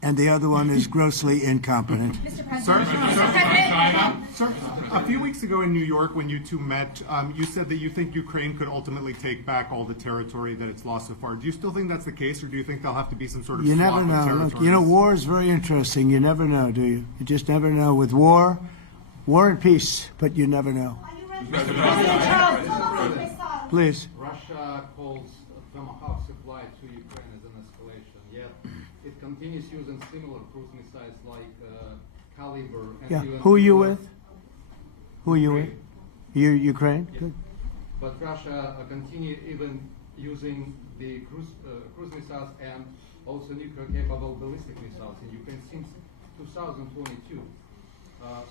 and the other one is grossly incompetent. Sir, a few weeks ago in New York when you two met, you said that you think Ukraine could ultimately take back all the territory that it's lost so far. Do you still think that's the case, or do you think there'll have to be some sort of You swap never of know. territories? Look, you know, war is very interesting. You never know, do you? You just never know. With war and peace, but you never know. Please. Russia calls Tomahawk supply to Ukraine as an escalation, yet it continues using similar cruise missiles like Caliber. And Yeah. even Who are you with? Who are you with? You Ukraine? Yeah. Good. But Russia continue even using the cruise missiles and also nuclear-capable ballistic missiles in Ukraine since 2022.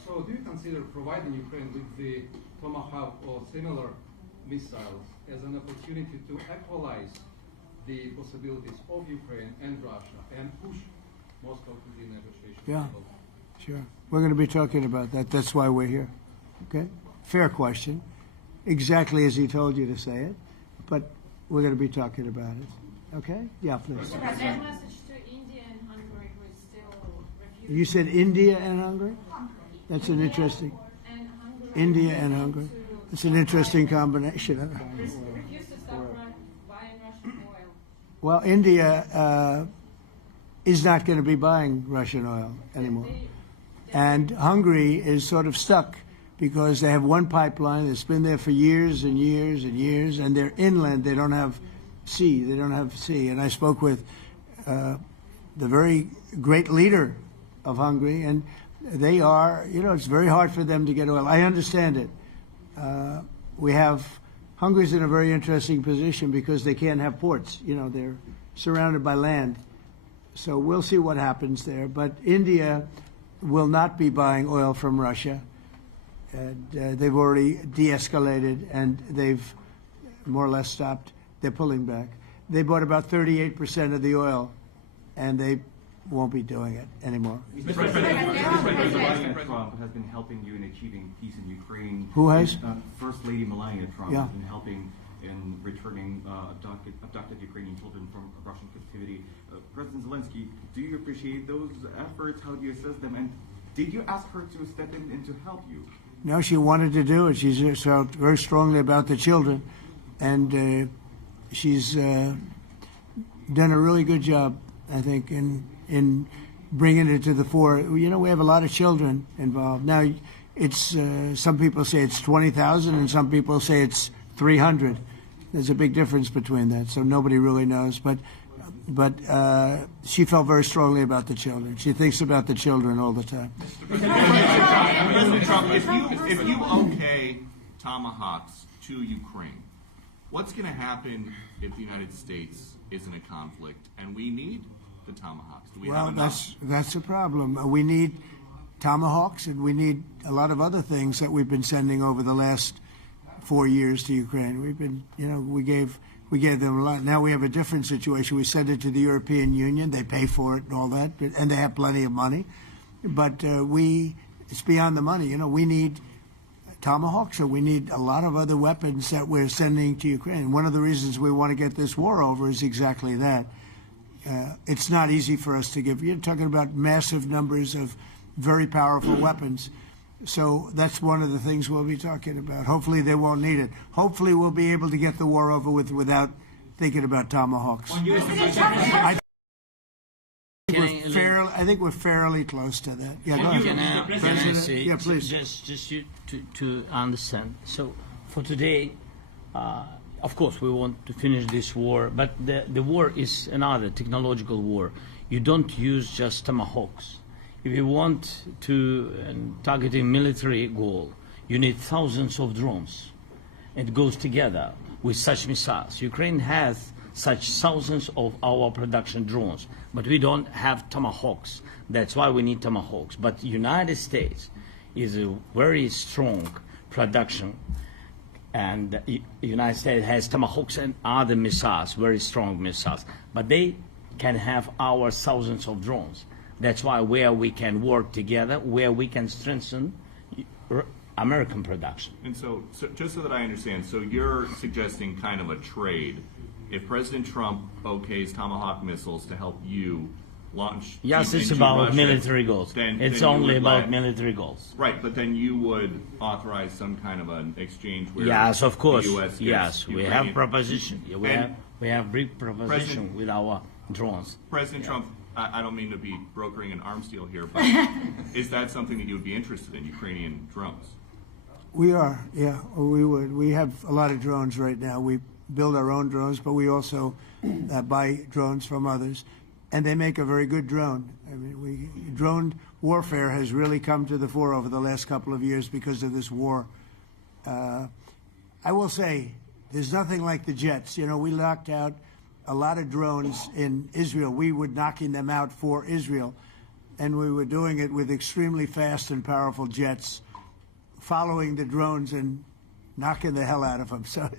So do you consider providing Ukraine with the Tomahawk or similar missiles as an opportunity to equalize the possibilities of Ukraine and Russia and push Moscow to the negotiation Yeah. table? Sure. We're going to be talking about that. That's why we're here. Okay? Fair question. Exactly as he told you to say it. But we're going to be talking about it. Okay? Yeah, please. Mr. President, message to India and Hungary who is still refusing. You said India and Hungary? That's an interesting. India and Hungary. It's an interesting combination. Refuse to stop buying Russian oil. Well, India is not going to be buying Russian oil anymore. And Hungary is sort of stuck because they have one pipeline that's been there for years and years and years, and they're inland. They don't have sea. They don't have sea. And I spoke with the very great leader of Hungary, and they are, it's very hard for them to get oil. I understand it. Hungary's in a very interesting position because they can't have ports. They're surrounded by land. So we'll see what happens there. But India will not be buying oil from Russia. And they've already de-escalated, and they've more or less stopped. They're pulling back. They bought about 38% of the oil, and they won't be doing it anymore. Mr. President Trump has been helping you in achieving peace in Ukraine. Who has? First Lady Melania Trump Yeah. has been helping in returning abducted Ukrainian children from Russian captivity. President Zelenskyy, do you appreciate those efforts? How do you assess them? And did you ask her to step in to help you? No, she wanted to do it. She felt very strongly about the children, and she's done a really good job, I think, in bringing it to the fore. We have a lot of children involved. Now, it's some people say it's 20,000, and some people say it's 300. There's a big difference between that, so nobody really knows. But she felt very strongly about the children. She thinks about the children all the time. President Trump, if you okay Tomahawks to Ukraine, what's going to happen if the United States is in a conflict and we need the Tomahawks? Do we have enough? That's a problem. We need Tomahawks, and we need a lot of other things that we've been sending over the last 4 years to Ukraine. We've been, we gave them a lot. Now we have a different situation. We send it to the European Union. They pay for it and all that, and they have plenty of money. But it's beyond the money. We need Tomahawks, or we need a lot of other weapons that we're sending to Ukraine. One of the reasons we want to get this war over is exactly that. It's not easy for us to give. You're talking about massive numbers of very powerful weapons. So that's one of the things we'll be talking about. Hopefully they won't need it. Hopefully we'll be able to get the war over with without thinking about Tomahawks. I think we're fairly close to that. Yeah, go ahead. Can I say, yeah, please. Just to understand. So for today, of course, we want to finish this war, but the war is another technological war. You don't use just Tomahawks. If you want to target a military goal, you need thousands of drones. It goes together with such missiles. Ukraine has such thousands of our production drones, but we don't have Tomahawks. That's why we need Tomahawks. But United States is a very strong production, and the United States has Tomahawks and other missiles, very strong missiles, but they can have our thousands of drones. That's why where we can work together, where we can strengthen American production. And so just so that I understand, so you're suggesting kind of a trade. If President Trump okays Tomahawk missiles to help you launch Yes, it's about Russia, military goals. It's only about military goals. Right, but then you would authorize some kind of an exchange where yes, of course. The US yes, we have proposition. We have big proposition with our drones. President Trump, I don't mean to be brokering an arms deal here, but is that something that you would be interested in, Ukrainian drones? We are, yeah, we would. We have a lot of drones right now. We build our own drones, but we also buy drones from others, and they make a very good drone. I mean, drone warfare has really come to the fore over the last couple of years because of this war. I will say, there's nothing like the jets. We knocked out a lot of drones in Israel. We were knocking them out for Israel, and we were doing it with extremely fast and powerful jets, following the drones and knocking the hell out of them. So,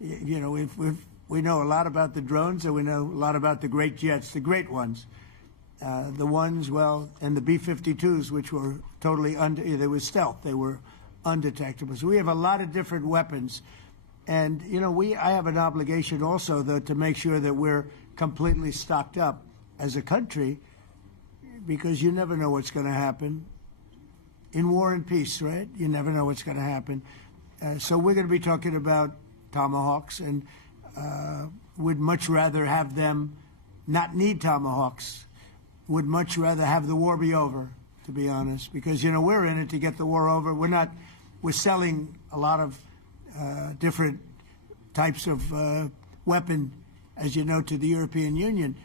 we know a lot about the drones, and we know a lot about the great jets, the great ones. The ones, and the B-52s, which were totally they were stealth. They were undetectable. So we have a lot of different weapons. And, I have an obligation also, though, to make sure that we're completely stocked up as a country, because you never know what's going to happen. In war and peace, right? You never know what's going to happen. So we're going to be talking about Tomahawks, and would much rather have them not need Tomahawks, would much rather have the war be over, to be honest, because, we're in it to get the war over. We're not we're selling a lot of different types of weapon, as you know, to the European Union.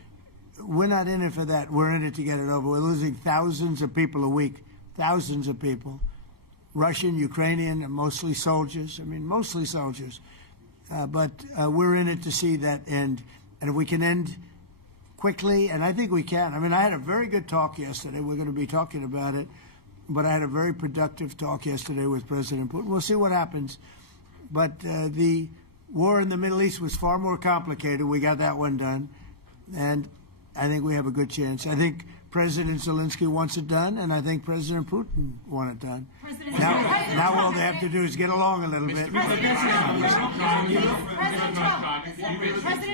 We're not in it for that. We're in it to get it over. We're losing thousands of people a week, thousands of people. Russian, Ukrainian, and mostly soldiers. I mean, mostly soldiers. But we're in it to see that end. And if we can end quickly, and I think we can. I mean, I had a very good talk yesterday. We're going to be talking about it. But I had a very productive talk yesterday with President Putin. We'll see what happens. But the war in the Middle East was far more complicated. We got that one done. And I think we have a good chance. I think President Zelenskyy wants it done, and I think President Putin wants it done. Now all they have to do is get along a little bit.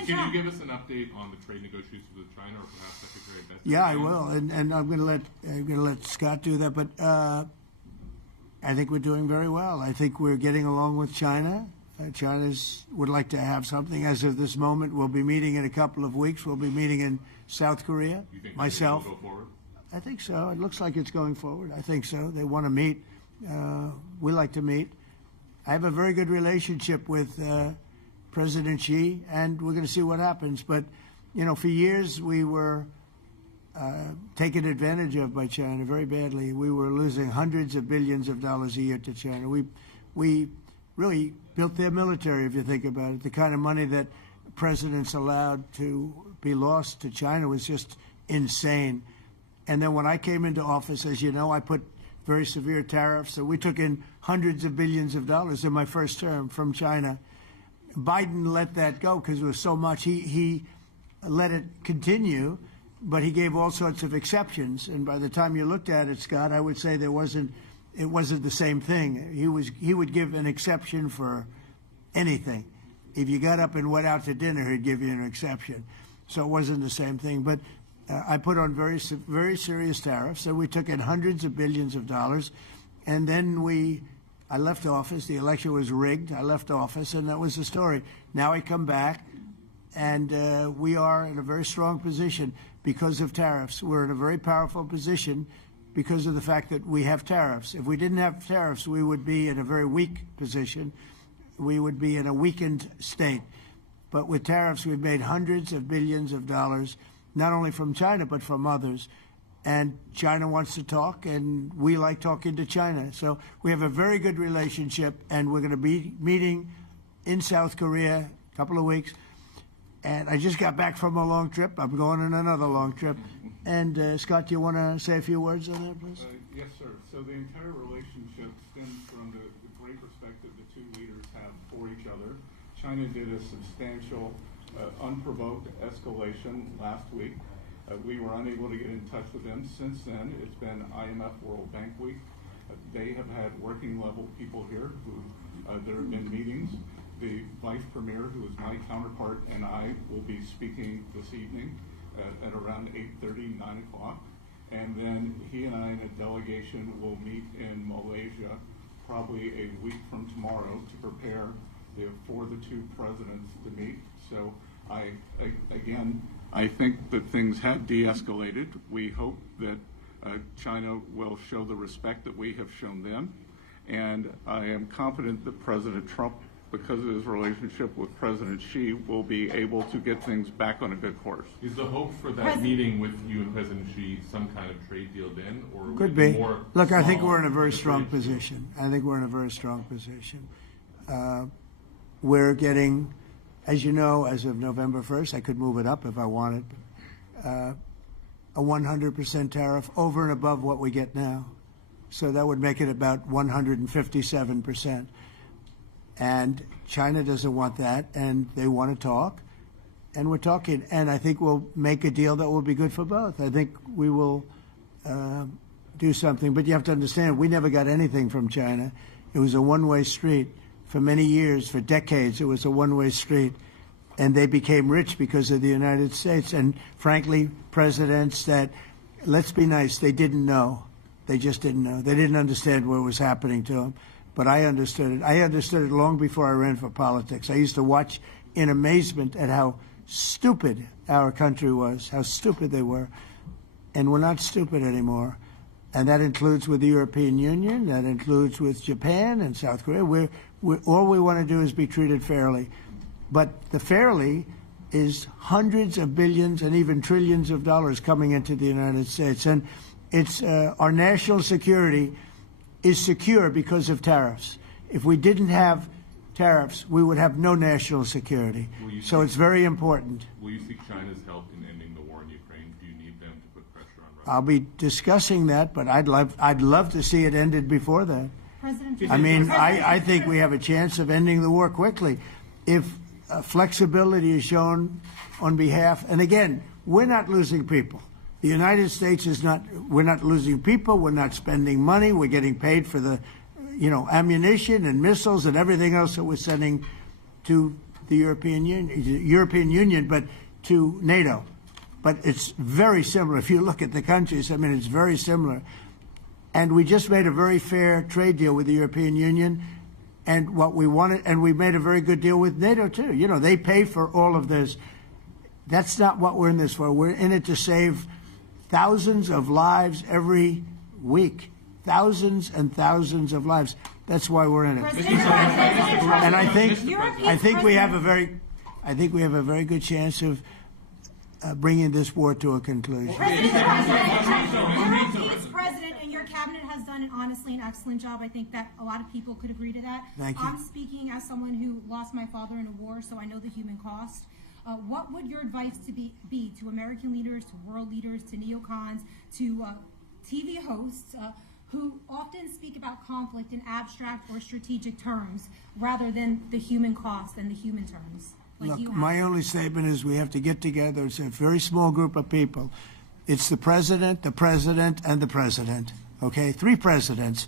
Can you give us an update on the trade negotiations with China, or perhaps Secretary Bessent? Yeah, I will, and I'm going to let Scott do that. But I think we're doing very well. I think we're getting along with China. China would like to have something. As of this moment, we'll be meeting in a couple of weeks. We'll be meeting in South Korea. You think myself. Will go forward? I think so. It looks like it's going forward. I think so. They want to meet. We like to meet. I have a very good relationship with President Xi, and we're going to see what happens. But, you know, for years we were taken advantage of by China very badly. We were losing hundreds of billions of dollars a year to China. We really built their military, if you think about it. The kind of money that presidents allowed to be lost to China was just insane. And then when I came into office, as you know, I put very severe tariffs. So we took in hundreds of billions of dollars in my first term from China. Biden let that go because it was so much. He let it continue, but he gave all sorts of exceptions. And by the time you looked at it, Scott, I would say it wasn't the same thing. He would give an exception for anything. If you got up and went out to dinner, he'd give you an exception. So it wasn't the same thing. But I put on very serious tariffs. So we took in hundreds of billions of dollars. And then I left office. The election was rigged. I left office, and that was the story. Now I come back, and we are in a very strong position because of tariffs. We're in a very powerful position because of the fact that we have tariffs. If we didn't have tariffs, we would be in a very weak position. We would be in a weakened state. But with tariffs, we've made hundreds of billions of dollars, not only from China, but from others. And China wants to talk, and we like talking to China. So we have a very good relationship, and we're going to be meeting in South Korea a couple of weeks. And I just got back from a long trip. I'm going on another long trip. And Scott, do you want to say a few words on that, please? Yes, sir. So the entire relationship stems from the great respect that the two leaders have for each other. China did a substantial, unprovoked escalation last week. We were unable to get in touch with them. Since then, it's been IMF World Bank Week. They have had working level people here who there have been meetings. The Vice Premier, who is my counterpart, and I will be speaking this evening at around 8:30, 9 o'clock. And then he and I and a delegation will meet in Malaysia probably a week from tomorrow to prepare for the two presidents to meet. So I think that things have de-escalated. We hope that China will show the respect that we have shown them. And I am confident that President Trump, because of his relationship with President Xi, will be able to get things back on a good course. Is the hope for that meeting with you and President Xi some kind of trade deal then? Or could be. Look, I think we're in a very strong position. I think we're in a very strong position. We're getting, as you know, as of November 1st, I could move it up if I wanted, a 100% tariff over and above what we get now. So that would make it about 157%. And China doesn't want that, and they want to talk, and we're talking. And I think we'll make a deal that will be good for both. I think we will do something. But you have to understand, we never got anything from China. It was a one-way street. For many years, for decades, it was a one-way street. And they became rich because of the United States. And frankly, presidents that, let's be nice, they didn't know. They just didn't know. They didn't understand what was happening to them. But I understood it. I understood it long before I ran for politics. I used to watch in amazement at how stupid our country was, how stupid they were. And we're not stupid anymore. and that includes with the European Union, that includes with Japan and South Korea. All we want to do is be treated fairly. But the fairly is hundreds of billions and even trillions of dollars coming into the United States. And it's our national security is secure because of tariffs. If we didn't have tariffs, we would have no national security. So it's very important. Will you seek China's help in ending the war in Ukraine? Do you need them to put pressure on Russia? I'll be discussing that, but I'd love to see it ended before that. President I mean, I think we have a chance of ending the war quickly if flexibility is shown on behalf. And again, we're not losing people. The United States is not. We're not losing people. We're not spending money. We're getting paid for the, ammunition and missiles and everything else that we're sending to the European Union, but to NATO. But it's very similar. If you look at the countries, I mean, it's very similar. And we just made a very fair trade deal with the European Union, and what we wanted, and we made a very good deal with NATO too. They pay for all of this. That's not what we're in this for. We're in it to save thousands of lives every week. Thousands and thousands of lives. That's why we're in it. And I think we have a very good chance of bringing this war to a conclusion. Europe's president and your cabinet has done honestly an excellent job. I think that a lot of people could agree to that. Thank you. I'm speaking as someone who lost my father in a war, so I know the human cost. What would your advice be to American leaders, to world leaders, to neocons, to TV hosts who often speak about conflict in abstract or strategic terms rather than the human cost and the human terms? Look, my only statement is we have to get together. It's a very small group of people. It's the president, and the president. Okay, 3 presidents.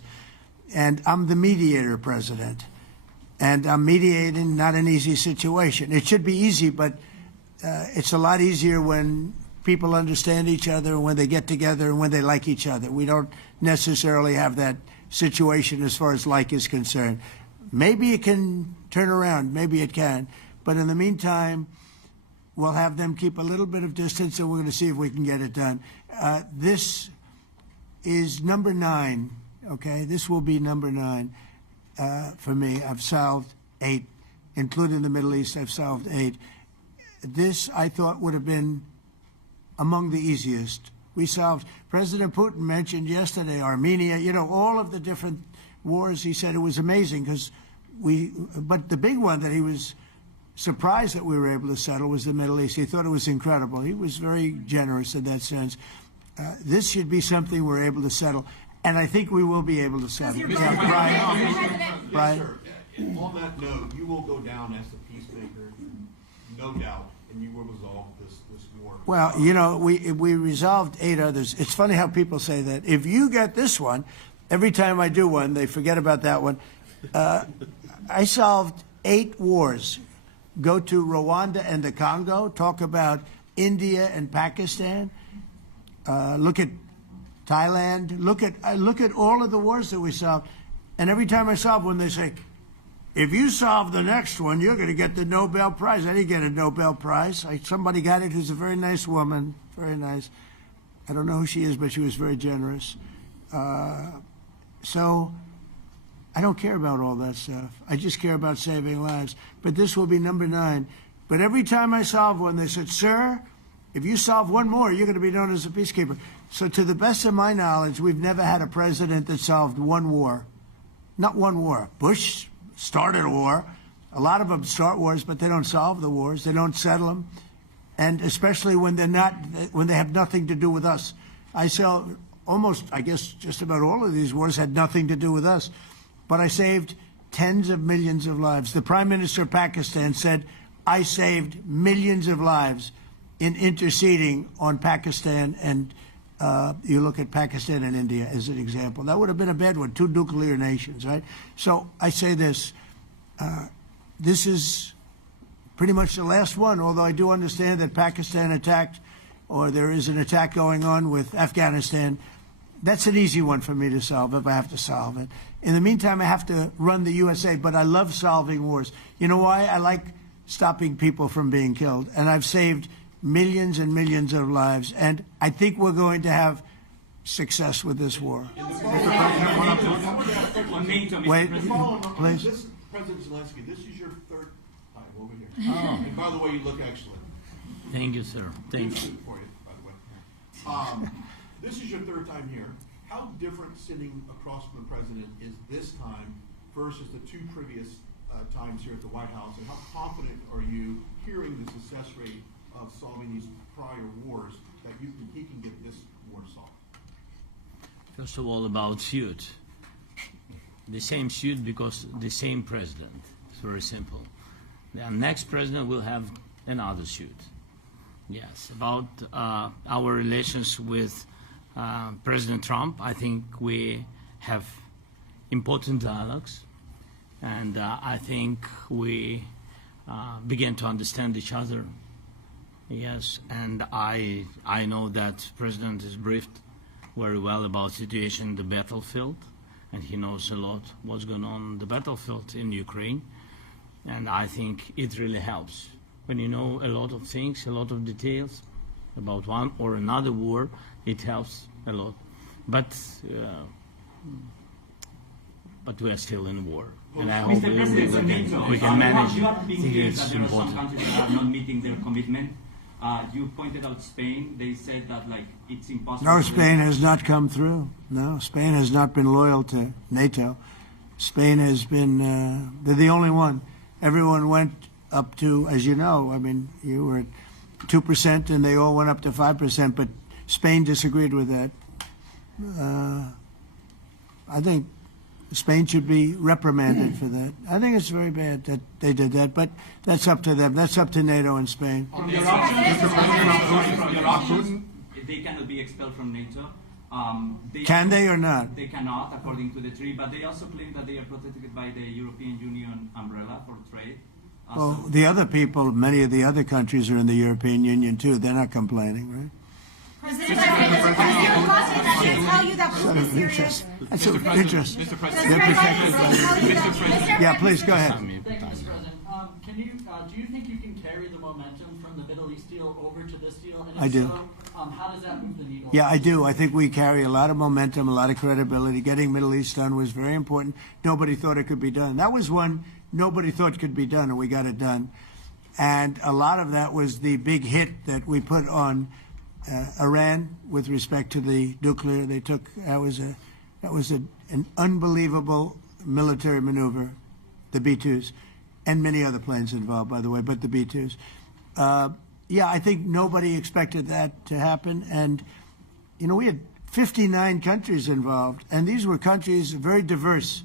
And I'm the mediator president. And I'm mediating not an easy situation. It should be easy, but it's a lot easier when people understand each other, when they get together, and when they like each other. We don't necessarily have that situation as far as like is concerned. Maybe it can turn around. Maybe it can. But in the meantime, we'll have them keep a little bit of distance, and we're going to see if we can get it done. This is number 9, okay? This will be number 9 for me. I've solved 8, including the Middle East. I've solved 8. This, I thought, would have been among the easiest. We solved, President Putin mentioned yesterday Armenia, all of the different wars. He said it was amazing but the big one that he was surprised that we were able to settle was the Middle East. He thought it was incredible. He was very generous in that sense. This should be something we're able to settle, and I think we will be able to settle. Brian. Yes, sir. On that note, you will go down as the peacemaker, no doubt, and you will resolve this war. Well, we resolved 8 others. It's funny how people say that. If you get this one, every time I do one, they forget about that one. I solved 8 wars. Go to Rwanda and the Congo, talk about India and Pakistan, look at Thailand, look at all of the wars that we solved. And every time I solve one, they say, if you solve the next one, you're going to get the Nobel Prize. I didn't get a Nobel Prize. Somebody got it who's a very nice woman, very nice. I don't know who she is, but she was very generous. So I don't care about all that stuff. I just care about saving lives. But this will be number 9. But every time I solve one, they said, sir, if you solve one more, you're going to be known as a peacekeeper. So to the best of my knowledge, we've never had a president that solved one war. Not one war. Bush started a war. A lot of them start wars, but they don't solve the wars. They don't settle them. And especially when they have nothing to do with us. I saw almost, I guess, just about all of these wars had nothing to do with us. But I saved tens of millions of lives. The Prime Minister of Pakistan said, I saved millions of lives in interceding on Pakistan, and you look at Pakistan and India as an example. That would have been a bad one, 2 nuclear nations, right? So I say this, this is pretty much the last one, although I do understand that Pakistan attacked, or there is an attack going on with Afghanistan. That's an easy one for me to solve if I have to solve it. In the meantime, I have to run the USA, but I love solving wars. You know why? I like stopping people from being killed, and I've saved millions and millions of lives, and I think we're going to have success with this war. Wait, please. This President Zelenskyy, this is your third time over here. Oh. And by the way, you look excellent. Thank you, sir. Thank you. For you, by the way. This is your third time here. How different sitting across from the president is this time versus the two previous times here at the White House? And how confident are you hearing the success rate of solving these prior wars that he can get this war solved? First of all, about suit. The same suit because the same president. It's very simple. The next president will have another suit. Yes. About our relations with President Trump, I think we have important dialogues, and I think we begin to understand each other. Yes, and I know that President is briefed very well about situation in the battlefield, and he knows a lot what's going on the battlefield in Ukraine, and I think it really helps. When you know a lot of things, a lot of details about one or another war, it helps a lot. But we are still in war, and I hope we can manage. You are I being think clear it's that there are some important. countries that are not meeting their commitment. You pointed out Spain. They said that it's impossible. No, Spain has not come through. No, Spain has not been loyal to NATO. Spain has been, they're the only one. Everyone went up to, as you know, I mean, you were at 2% and they all went up to 5%, but Spain disagreed with that. I think Spain should be reprimanded for that. I think it's very bad that they did that, but that's up to them. That's up to NATO and Spain. They cannot be expelled from NATO. Can they or not? They cannot, according to the treaty, but they also claim that they are protected by the European Union umbrella for trade. Well, the other people, many of the other countries are in the European Union too. They're not complaining, right? President Zelenskyy tell you that Putin is serious. That's of interest. Mr. They're protected by Yeah, please, go ahead. Thank you, Mr. President. Do you think you can carry the momentum from the Middle East deal over to this deal? And if I do. So, how does that move the needle? Yeah, I do. I think we carry a lot of momentum, a lot of credibility. Getting Middle East done was very important. Nobody thought it could be done. That was one nobody thought could be done, and we got it done. And a lot of that was the big hit that we put on Iran with respect to the nuclear. They took that was an unbelievable military maneuver, the B-2s, and many other planes involved, by the way, but the B-2s. Yeah, I think nobody expected that to happen, and you know we had 59 countries involved, and these were countries very diverse.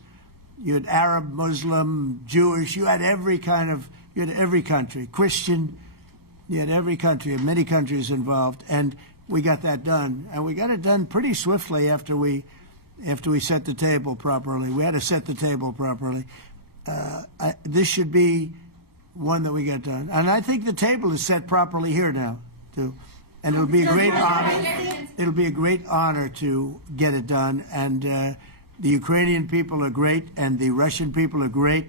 You had Arab, Muslim, Jewish. You had every country, Christian. You had every country, many countries involved, and we got that done. And we got it done pretty swiftly after we set the table properly. We had to set the table properly. This should be one that we get done. And I think the table is set properly here now, too. And it'll be a great honor. It'll be a great honor to get it done. And the Ukrainian people are great, and the Russian people are great.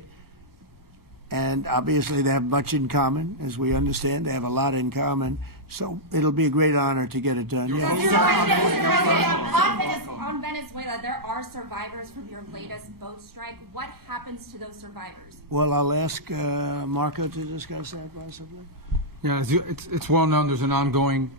And obviously they have much in common, as we understand. They have a lot in common. So it'll be a great honor to get it done. On Venezuela, there are survivors from your latest boat strike. What happens to those survivors? Well, I'll ask Marco to discuss that possibly. Yeah, it's well known there's an ongoing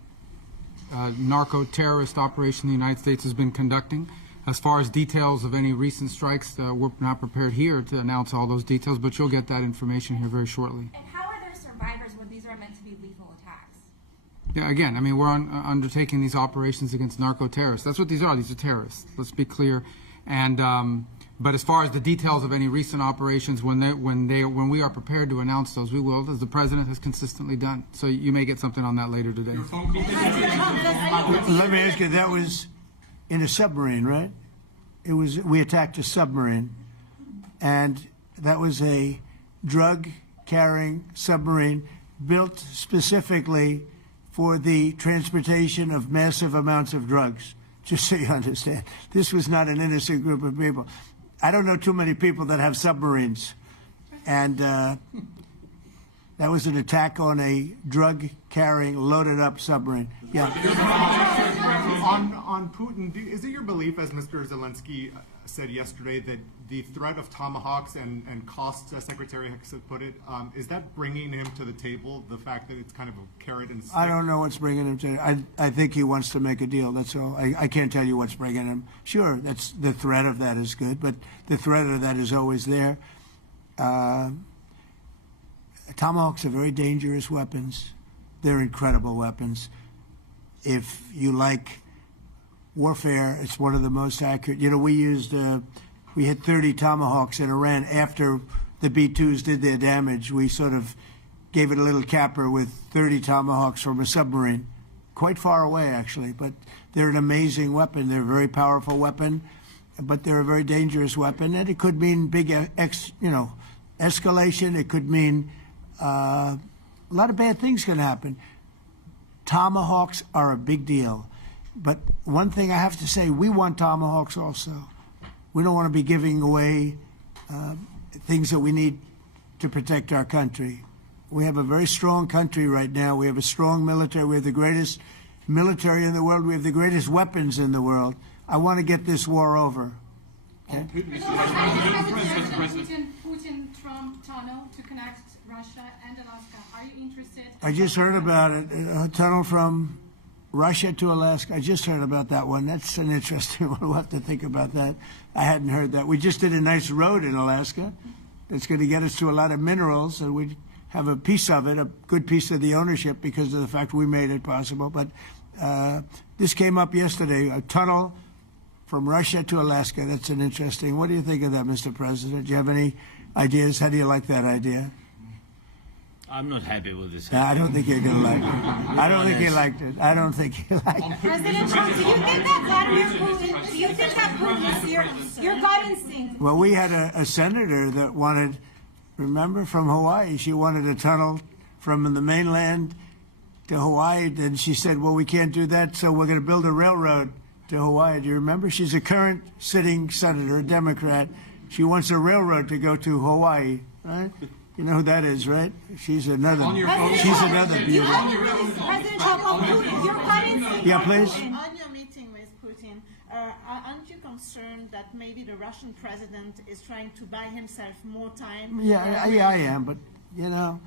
narco-terrorist operation the United States has been conducting. As far as details of any recent strikes, we're not prepared here to announce all those details, but you'll get that information here very shortly. And how are there survivors when these are meant to be lethal attacks? Yeah, again, I mean, we're undertaking these operations against narco-terrorists. That's what these are. These are terrorists. Let's be clear. And but as far as the details of any recent operations, when we are prepared to announce those, we will, as the president has consistently done. So you may get something on that later today. Let me ask you, that was in a submarine, right? We attacked a submarine, and that was a drug-carrying submarine built specifically for the transportation of massive amounts of drugs, just so you understand. This was not an innocent group of people. I don't know too many people that have submarines, and That was an attack on a drug-carrying, loaded-up submarine. Yeah. On Putin, is it your belief, as Mr. Zelenskyy said yesterday, that the threat of tomahawks and costs, as Secretary Hicks had put it, is that bringing him to the table, the fact that it's kind of a carrot and stick? I don't know what's bringing him to it. I think he wants to make a deal, that's all. I can't tell you what's bringing him. Sure, that's the threat of that is good, but the threat of that is always there. Tomahawks are very dangerous weapons. They're incredible weapons. If you like warfare, it's one of the most accurate. You know, we hit 30 Tomahawks in Iran after the B-2s did their damage. We sort of gave it a little capper with 30 Tomahawks from a submarine, quite far away actually. But they're an amazing weapon. They're a very powerful weapon, but they're a very dangerous weapon. And it could mean big, escalation. It could mean a lot of bad things can happen. Tomahawks are a big deal. But one thing I have to say, we want Tomahawks also. We don't want to be giving away things that we need to protect our country. We have a very strong country right now. We have a strong military. We have the greatest military in the world. We have the greatest weapons in the world. I want to get this war over. Okay? Putin-Trump tunnel to connect Russia and Alaska. Are you interested? I just heard about it. A tunnel from Russia to Alaska. I just heard about that one. That's an interesting one. We'll have to think about that. I hadn't heard that. We just did a nice road in Alaska that's going to get us to a lot of minerals, and we have a piece of it, a good piece of the ownership because of the fact we made it possible. But this came up yesterday, a tunnel from Russia to Alaska. That's an interesting. What do you think of that, Mr. President? Do you have any ideas? How do you like that idea? I'm not happy with this. I don't think you're going to like it. I don't think he liked it. I don't think he liked it. President Trump, do you think that Vladimir Putin, do you think that Putin is your gut instinct? Well, we had a senator that wanted, remember, from Hawaii, she wanted a tunnel from the mainland to Hawaii, and she said, well, we can't do that, so we're going to build a railroad to Hawaii. Do you remember? She's a current sitting senator, a Democrat. She wants a railroad to go to Hawaii, right? You know who that is, right? She's another beauty. President Trump, your gut instinct. Yeah, please. On your meeting with Putin, aren't you concerned that maybe the Russian president is trying to buy himself more time? Yeah, I am, but, you know,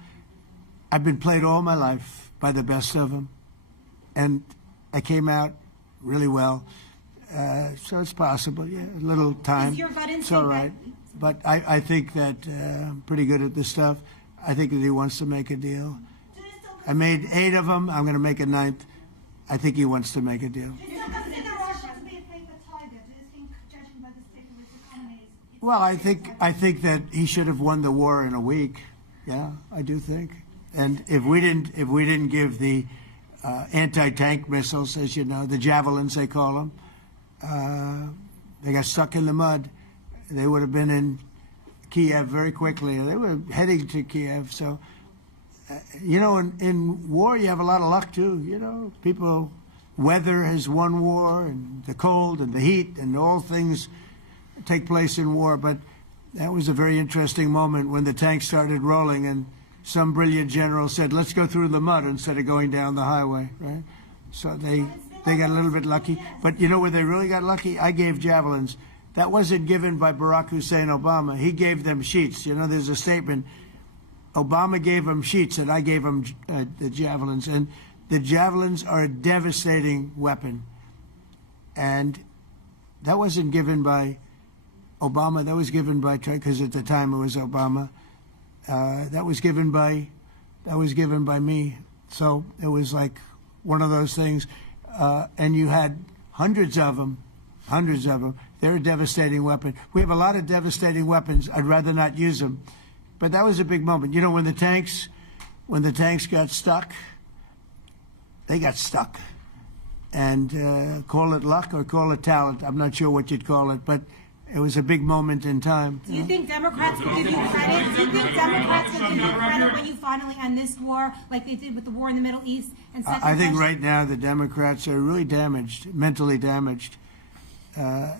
I've been played all my life by the best of them, and I came out really well, so it's possible, yeah, a little time. Is your gut instinct it's all right. But I think that I'm pretty good at this stuff. I think that he wants to make a deal. I made 8 of them. I'm going to make a 9th. I think he wants to make a deal. Do you still consider Russia to be a paper tiger? Do you think, judging by the state of its economy, Well, I think that he should have won the war in a week. Yeah, I do think. And if we didn't give the anti-tank missiles, as you know, the javelins they call them, they got stuck in the mud. They would have been in Kyiv very quickly. They were heading to Kyiv. So, you know, in war, you have a lot of luck, too. You know, weather has won war, and the cold and the heat and all things take place in war. But that was a very interesting moment when the tanks started rolling and some brilliant general said, let's go through the mud instead of going down the highway, right? So they got a little bit lucky. But you know where they really got lucky? I gave javelins. That wasn't given by Barack Hussein Obama. He gave them sheets. You know, there's a statement. Obama gave them sheets, and I gave them the javelins. And the javelins are a devastating weapon. And that wasn't given by Obama. That was given by, because at the time it was Obama. That was given by me. So it was like one of those things. And you had hundreds of them. They're a devastating weapon. We have a lot of devastating weapons. I'd rather not use them. But that was a big moment. You know, when the tanks got stuck, they got stuck. And call it luck or call it talent. I'm not sure what you'd call it, but it was a big moment in time. Do you think Democrats will give you credit? Do you think Democrats will give you credit when you finally end this war, like they did with the war in the Middle East? And I think right now the Democrats are really damaged, mentally damaged.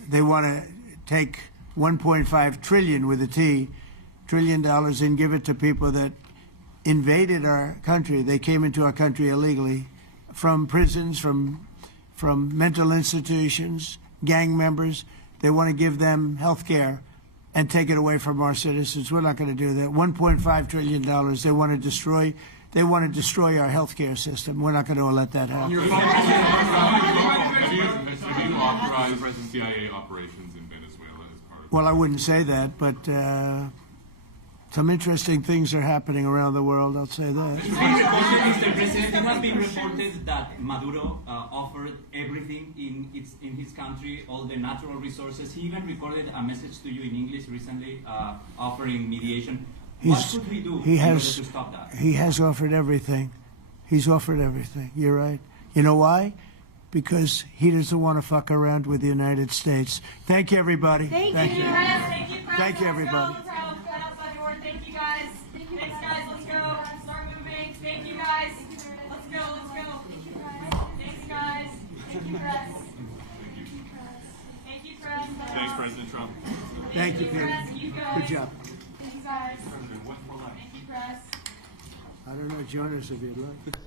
They want to take $1.5 trillion with a T, $1 trillion and give it to people that invaded our country. They came into our country illegally from prisons, from mental institutions, gang members. They want to give them health care and take it away from our citizens. We're not going to do that. $1.5 trillion they want to destroy. They want to destroy our health care system. We're not going to let that happen. Have you authorized CIA operations in Venezuela as part of Well, I wouldn't say that, but some interesting things are happening around the world, I'll say that. Mr. President, it has been reported that Maduro offered everything in his country, all the natural resources. He even recorded a message to you in English recently, offering mediation. What could we do in order to stop that? He has offered everything. He's offered everything. You're right. You know why? Because he doesn't want to fuck around with the United States. Thank you, everybody. Thank you. Thank you, everybody. Thank you, guys. Thanks, guys. Let's go. Start moving. Thank you, guys. Let's go. Thanks, guys. Thank you, press. Thank you, press. Thanks, President Trump. Thank you, Peter. Good job. Thank you, guys. Thank you, press. I don't know, Jonas, if you'd like.